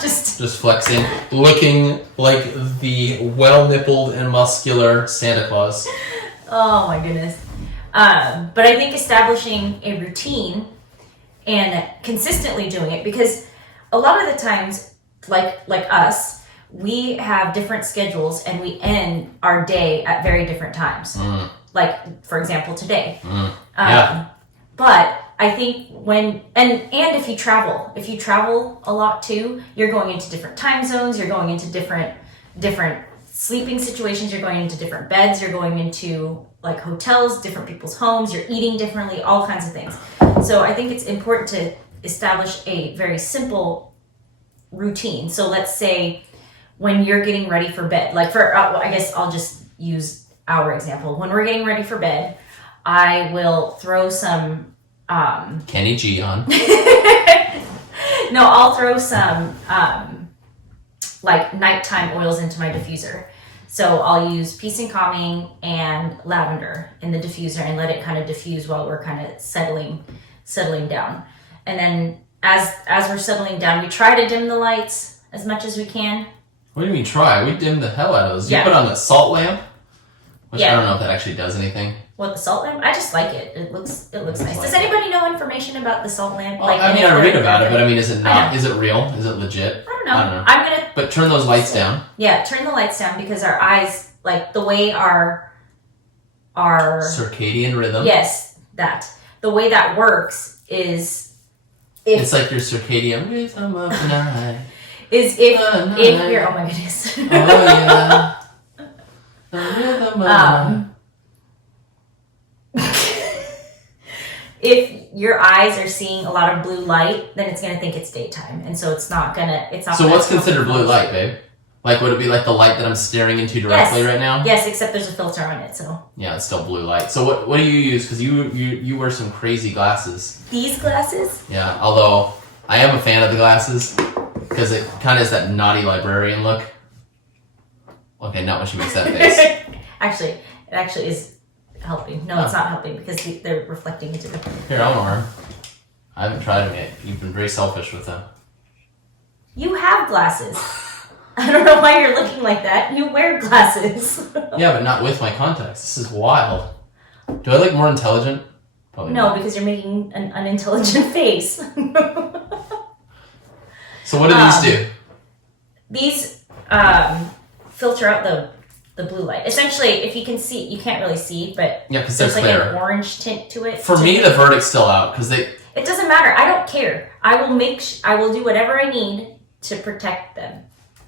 just flexing, looking like the well-nippled and muscular Santa Claus. Oh my goodness. But I think establishing a routine and consistently doing it, because a lot of the times, like us, we have different schedules and we end our day at very different times. Like, for example, today. But I think when, and if you travel a lot too, you're going into different time zones, you're going into different sleeping situations, you're going into different beds, you're going into like hotels, different people's homes, you're eating differently, all kinds of things. So I think it's important to establish a very simple routine. So let's say when you're getting ready for bed, like I guess I'll just use our example. When we're getting ready for bed, I will throw some Kenny G on. No, I'll throw some like nighttime oils into my diffuser. So I'll use Peace and Calming and lavender in the diffuser and let it kind of diffuse while we're kind of settling down. And then as we're settling down, we try to dim the lights as much as we can. What do you mean try? We dim the hell out of those. You put on the salt lamp, which I don't know if that actually does anything. What, the salt lamp? I just like it. It looks nice. Like Does anybody know information about the salt lamp? Well, I mean, I read about it, but I mean, is it not? Is it real? Is it legit? I don't know. But turn those lights down. Yeah, turn the lights down, because our eyes, like the way our circadian rhythm. Yes, the way that works is it's like your circadian rhythm of the night. Is if you're, oh my goodness. Oh yeah. The rhythm of if your eyes are seeing a lot of blue light, then it's going to think it's daytime. And so it's not. So what's considered blue light, babe? Like, would it be like the light that I'm staring into directly right now? Yes, except there's a filter on it, so. Yeah, it's still blue light. So what do you use? Because you wear some crazy glasses. These glasses? Yeah, although I am a fan of the glasses because it kind of has that naughty librarian look. Okay, not when she makes that face. It actually is helping. No, it's not helping because they're reflecting into the... Here, I'll wear them. I haven't tried them yet. You've been very selfish with them. You have glasses. I don't know why you're looking like that. You wear glasses. Yeah, but not with my contacts. This is wild. Do I look more intelligent? Probably no, not. because you're making an unintelligent face. So what do these do? These filter out the blue light. Essentially, if you can see, you can't really see, but yeah, because there's they're like clear. An orange tint to it. For me, the verdict's still out because they... It doesn't matter. I don't care. I will do whatever I need to protect them.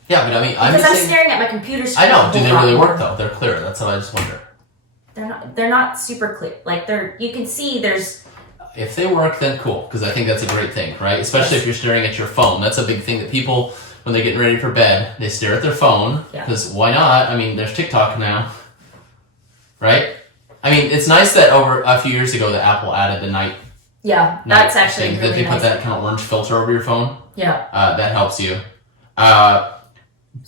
Yeah, but I mean, because I'm staring at my computer screen. I know. Do they really work though? They're clear. That's what I just wonder. They're not super clear. Like you can see there's... If they work, then cool, because I think that's a great thing, right? Especially if you're staring at your phone. That's a big thing that people, when they're getting ready for bed, they stare at their phone, because why not? I mean, there's TikTok now, right? I mean, it's nice that over a few years ago that Apple added the night. Yeah, that's actually thing, really that they nice. put that kind of orange filter over your phone. Yeah. That helps you.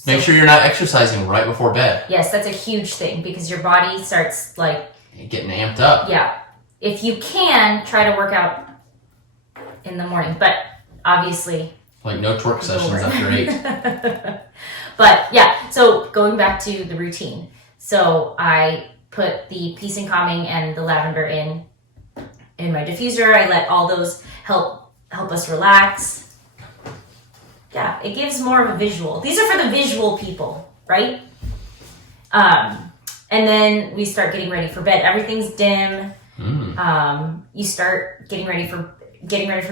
Make sure you're not exercising right before bed. Yes, that's a huge thing, because your body starts like... getting amped up. Yeah. If you can, try to work out in the morning, but obviously... Like no twerk sessions after 8. But yeah, so going back to the routine. So I put the Peace and Calming and the lavender in my diffuser. I let all those help us relax. Yeah, it gives more of a visual. These are for the visual people, right? And then we start getting ready for bed. Everything's dim. You start getting ready for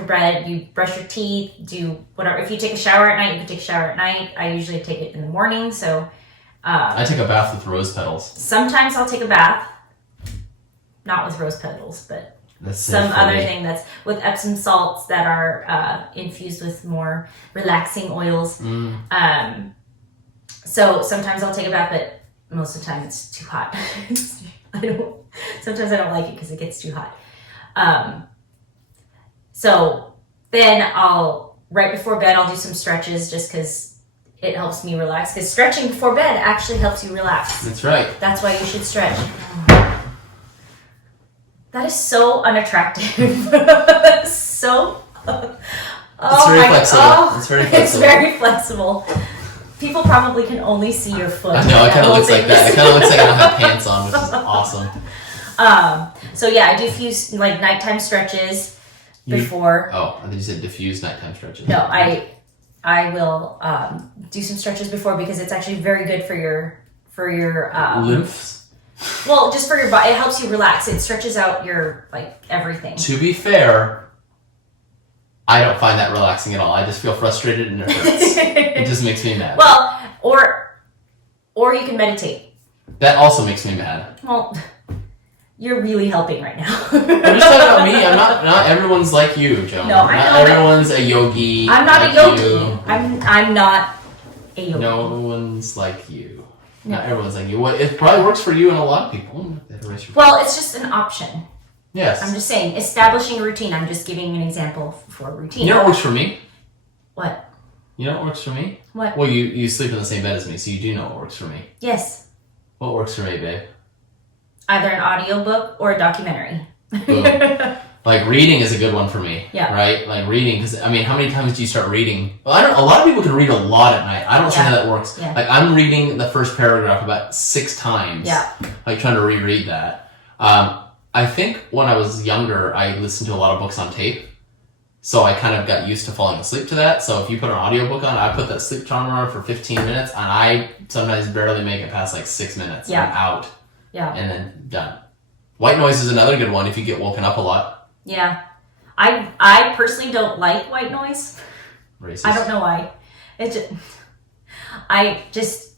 bed. You brush your teeth, do whatever. If you take a shower at night, you can take a shower at night. I usually take it in the morning. So I take a bath with rose petals. Sometimes I'll take a bath, not with rose petals, but some other thing that's with Epsom salts that are infused with more relaxing oils. So sometimes I'll take a bath, but most of the time it's too hot. Sometimes I don't like it because it gets too hot. So then right before bed, I'll do some stretches just because it helps me relax. Because stretching before bed actually helps you relax. That's right. That's why you should stretch. That is so unattractive. So... it's very flexible. It's very flexible. It's very flexible. People probably can only see your foot. I know, it kind of looks like that. It kind of looks like I don't have pants on, which is awesome. So yeah, I do a few like nighttime stretches. before. Oh, I think you said diffuse nighttime stretches. No, I will do some stretches before because it's actually very good for your lymphs. Well, just for your body, it helps you relax. It stretches out your everything. To be fair, I don't find that relaxing at all. I just feel frustrated and it hurts. It just makes me mad. Well, or you can meditate. That also makes me mad. Well, you're really helping right now. I'm just talking about me. I'm not everyone's like you, Joan. No, I know. Not everyone's a yogi. I'm not like a yogi. You. I'm not a yogi. No one's like you. No. Not everyone's like you. Well, it probably works for you and a lot of people. Well, it's just an option. Yes. I'm just saying, establishing a routine. I'm just giving an example for a routine. You know what works for me? What? You know what works for me? What? Well, you sleep in the same bed as me, so you do know what works for me. Yes. What works for me, babe? Either an audiobook or a documentary. Boom. Like reading is a good one for me. Yeah. Right? Like reading, because I mean, how many times do you start reading? Well, a lot of people can read a lot at night. I don't see how that works. Yeah. Like I'm reading the first paragraph about 6 times. Yeah. Like trying to reread that. I think when I was younger, I listened to a lot of books on tape. So I kind of got used to falling asleep to that. So if you put an audiobook on, I put that sleep timer on for 15 minutes and I sometimes barely make it past 6 minutes. Yeah. I'm out. Yeah. And then done. White noise is another good one if you get woken up a lot. Yeah. I personally don't like white noise. Racist. I don't know why.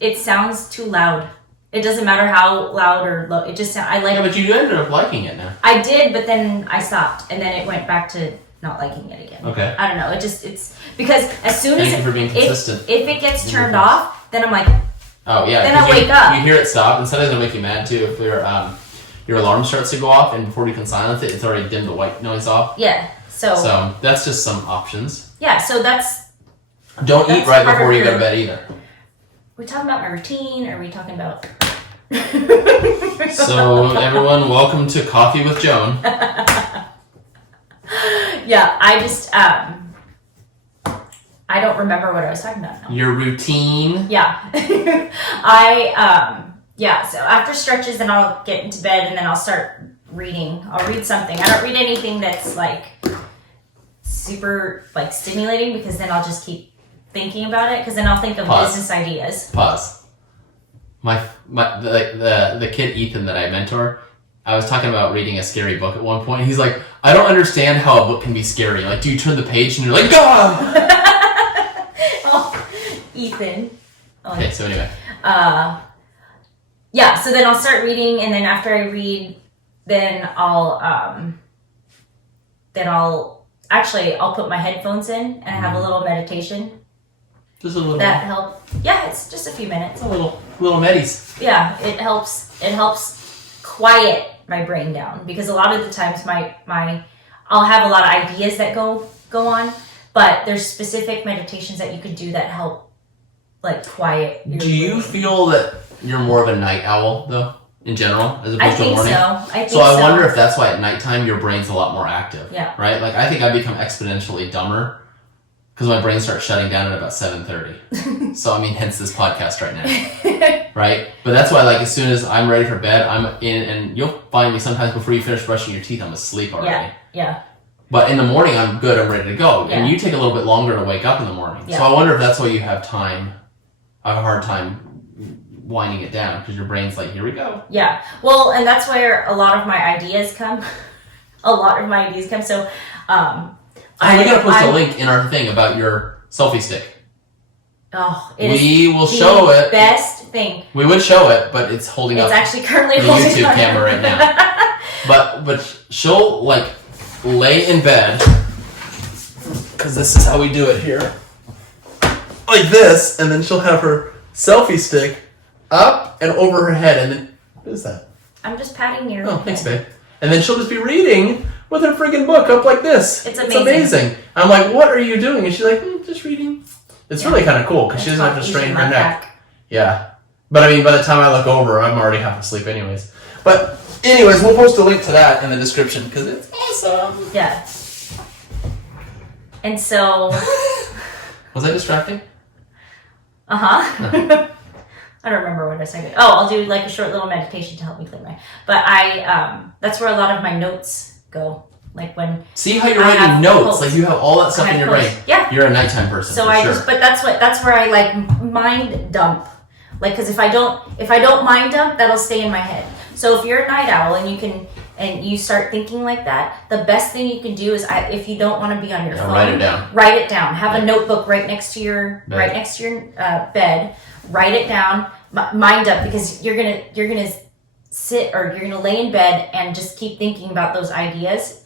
It sounds too loud. It doesn't matter how loud or low. It just I like. Yeah, but you ended up liking it now. I did, but then I stopped, and then it went back to not liking it again. Okay. I don't know. It's because as soon as Thank you for being consistent. If it gets turned off, then I'm like, oh yeah. then I wake up. You hear it stop, and sometimes it'll make you mad too if your alarm starts to go off, and before you can silence it, it's already dimmed the white noise off. Yeah. So that's just some options. Yeah. So that's. Don't eat right part before of you go to bed either. Are we talking about my routine? Or are we talking about? So everyone, welcome to Coffee with Joan. Yeah, I just I don't remember what I was talking about now. Your routine. Yeah. So after stretches then I'll get into bed and then I'll start reading. I'll read something. I don't read anything that's super stimulating because then I'll just keep thinking about it because then I'll think of business ideas. Pause. The kid Ethan that I mentor, I was talking about reading a scary book at one point. He's like, I don't understand how a book can be scary. Like, do you turn the page and you're like, ah! Oh, Ethan. Oh, okay, so anyway. Yeah, so then I'll start reading, and then after I read, then I'll put my headphones in and have a little meditation. Just a little. That help. Yeah, it's just a few minutes. A little medis. Yeah, it helps quiet my brain down because a lot of the times I'll have a lot of ideas that go on, but there's specific meditations that you could do that help quiet your Do you brain. feel that you're more of a night owl though, in general, as opposed to a morning? I think so. I wonder if that's why at nighttime your brain's a lot more active. Yeah. Right? Like I think I become exponentially dumber because my brain starts shutting down at about 7:30. So I mean, hence this podcast right now. Right? But that's why as soon as I'm ready for bed, I'm in, and you'll find me sometimes before you finish brushing your teeth, I'm asleep already. Yeah. But in the morning, I'm good. I'm ready to go. Yeah. And you take a little bit longer to wake up in the morning. Yeah. So I wonder if that's why you have a hard time winding it down because your brain's like, here we go. Yeah. Well, and that's where a lot of my ideas come. So, we gotta post a link in our thing about your selfie stick. Oh, We will show it. Best thing. We would show it, but it's holding up. It's actually currently the holding YouTube up. camera right now. But she'll lay in bed because this is how we do it here, like this, and then she'll have her selfie stick up and over her head, and then what is that? I'm just patting your. Oh, thanks, babe. And then she'll just be reading with her friggin' book up like this. It's amazing. I'm like, what are you doing? And she's like, just reading. It's really kind of cool because she doesn't have to strain her neck. Yeah. But I mean, by the time I look over, I'm already half asleep anyways. But anyways, we'll post a link to that in the description because it's awesome. Yeah. And so. Was I distracting? Uh-huh. I don't remember what I was saying. Oh, I'll do a short little meditation to help me clear my. But that's where a lot of my notes go. Like when see how you're I writing have notes, posts. like you have all that stuff I in have your posts. brain. Yeah. You're a nighttime person. So for I sure. just, but that's where I like mind dump. Like, because if I don't mind dump, that'll stay in my head. So if you're a night owl and you start thinking like that, the best thing you can do is if you don't want to be on your phone, write it down. Write it down. Have a notebook right next to your bed. Write it down. Mind up, because you're gonna sit or you're gonna lay in bed and just keep thinking about those ideas.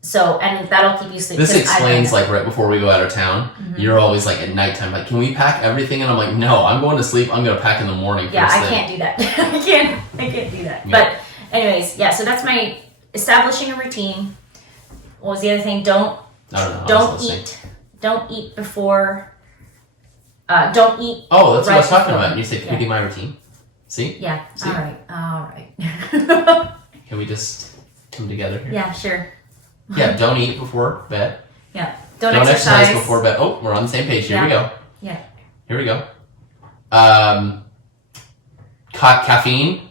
So, and that'll keep you sleeping. This explains, like, right before we go out of town, you're always like at nighttime, like, can we pack everything? And I'm like, no, I'm going to sleep. I'm going to pack in the morning. Yeah, I thing. can't do that. I can't do that. Yeah. But anyways, yeah, so that's my establishing a routine. What was the other thing? Don't eat before, don't eat. Oh, that's what I was talking before. about. You said, can we do my routine? See? Yeah. See? All right. Can we just come together here? Yeah, sure. Yeah, don't eat before bed. Yeah. Don't exercise before bed. Oh, we're on the same page. Here we go. Yeah. Here we go. Caffeine.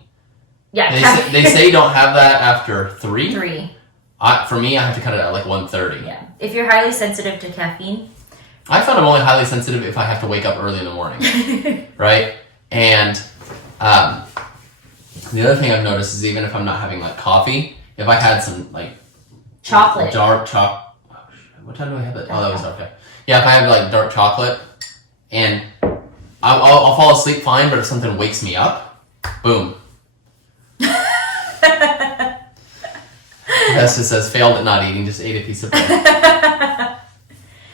Yeah. They say don't have that after 3. 3. For me, I have to cut it at like 1:30. Yeah. If you're highly sensitive to caffeine. I found I'm only highly sensitive if I have to wake up early in the morning. Right? And the other thing I've noticed is even if I'm not having like coffee, if I had some like Chocolate. dark chocolate. What time do I have that? Oh, that was okay. Yeah, if I have like dark chocolate, and I'll fall asleep fine, but if something wakes me up, boom. That's just says failed at not eating, just ate a piece of bread.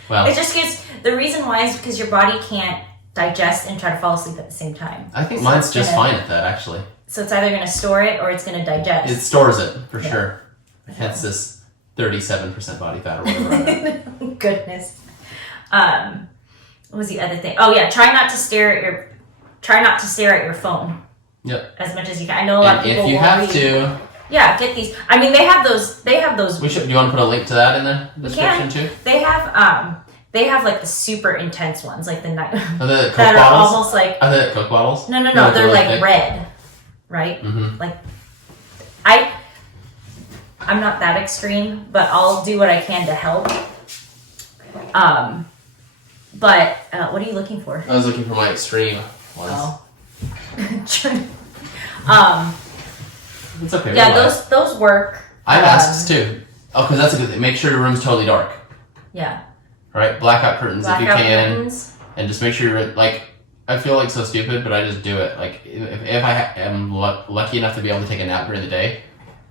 Well, it just gets, the reason why is because your body can't digest and try to fall asleep at the same time. I think mine's just fine at that, actually. So it's either going to store it or it's going to digest. It stores it, for sure. Hence this 37% body fat or whatever. Goodness. What was the other thing? Oh yeah, try not to stare at your phone. Yep. As much as you can. I know a lot of people. If you have to. Yeah, get these. I mean, they have those. Do you want to put a link to that in the description too? They have like the super intense ones, like the night. Are they Coke that bottles? are almost like. Are they Coke bottles? No. They're like thick? Red, right? Mm-hmm. Like, I'm not that extreme, but I'll do what I can to help. But what are you looking for? I was looking for my extreme ones. Oh. It's okay. Yeah, those work. Eye masks too. Oh, because that's a good thing. Make sure your room's totally dark. Yeah. Right? Blackout curtains if you Blackout can. curtains. And just make sure you're, like, I feel like so stupid, but I just do it. Like, if I am lucky enough to be able to take a nap during the day,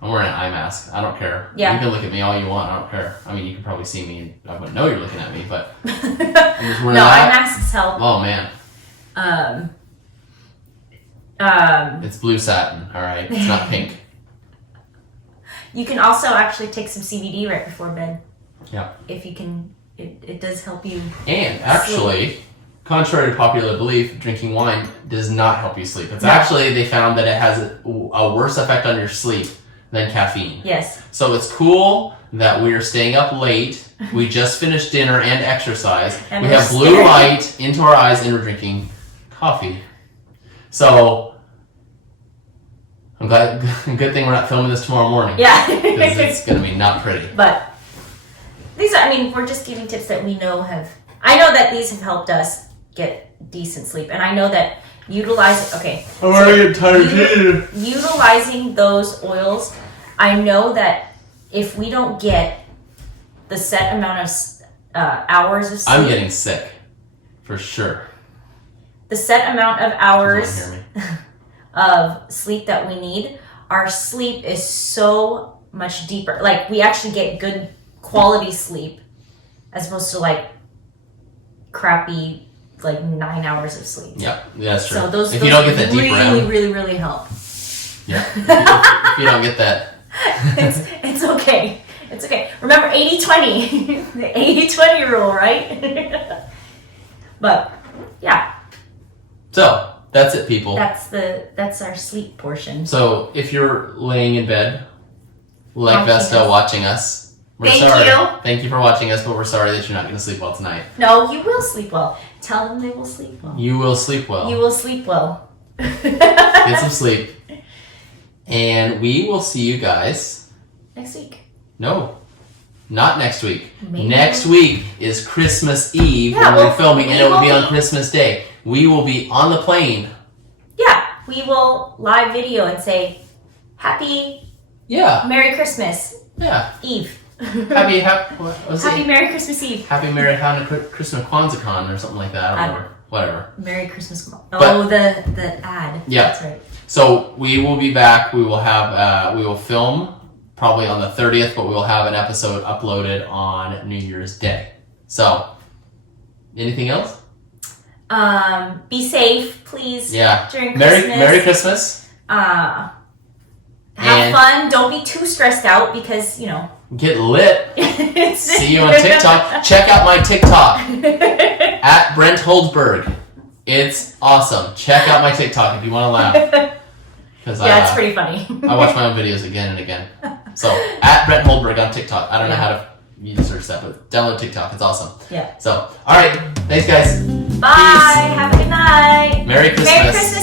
I'm wearing an eye mask. I don't care. Yeah. You can look at me all you want. I don't care. I mean, you can probably see me and I wouldn't know you're looking at me, but I'm just wearing eye that. masks help. Oh, man. It's blue satin, all right? It's not pink. You can also actually take some CBD right before bed. Yeah. If you can, it does help you. And actually, contrary to popular belief, drinking wine does not help you sleep. It's actually, they found that it has a worse effect on your sleep than caffeine. Yes. So it's cool that we are staying up late. We just finished dinner and exercise. And we we're have blue staring. light into our eyes and we're drinking coffee. So I'm glad, good thing we're not filming this tomorrow morning. Yeah. Because it's going to be not pretty. But these are, we're just giving tips that we know I know that these have helped us get decent sleep. And I know that utilizing those oils, I know that if we don't get the set amount of hours of sleep. I'm getting sick. For sure. The set amount of hours You don't hear me. of sleep that we need, our sleep is so much deeper. Like, we actually get good quality sleep as opposed to like crappy 9 hours of sleep. Yeah, that's true. So those if you don't get that deep REM, really help. Yeah. if you don't get that, it's okay. It's okay. Remember 80-20. The 80-20 rule, right? But yeah. So that's it, people. That's our sleep portion. So if you're laying in bed, like Watching Vesta, us. watching us, we're Thank sorry. you. Thank you for watching us, but we're sorry that you're not going to sleep well tonight. No, you will sleep well. Tell them they will sleep well. You will sleep well. You will sleep well. Get some sleep. And we will see you guys Next week. No. Not next week. Maybe. Next week is Christmas Eve Yeah, when we're filming, and it will be on be- Christmas Day. We will be on the plane. Yeah, we will live video and say, Happy Yeah. Merry Christmas Yeah. Eve. Happy Merry Christmas Eve. Happy Merry Christmas Kwanzaa or something like that. I don't know. Whatever. Merry Christmas. But- the ad. Yeah. That's right. So we will be back. We will have we will film probably on the 30th, but we will have an episode uploaded on New Year's Day. So, anything else? Be safe, please. Yeah. During Christmas. Merry Christmas. Have And- fun. Don't be too stressed out because, you know. Get lit. See you on TikTok. Check out my TikTok at Brent Holdberg. It's awesome. Check out my TikTok if you want to laugh. Because Yeah, it's pretty funny. I watch my own videos again and again. So at Brent Holdberg on TikTok. I don't know how to search that, but download TikTok. It's awesome. Yeah. So, all right. Thanks, guys. Bye. Peace. Have a good night. Merry Christmas. Merry Christmas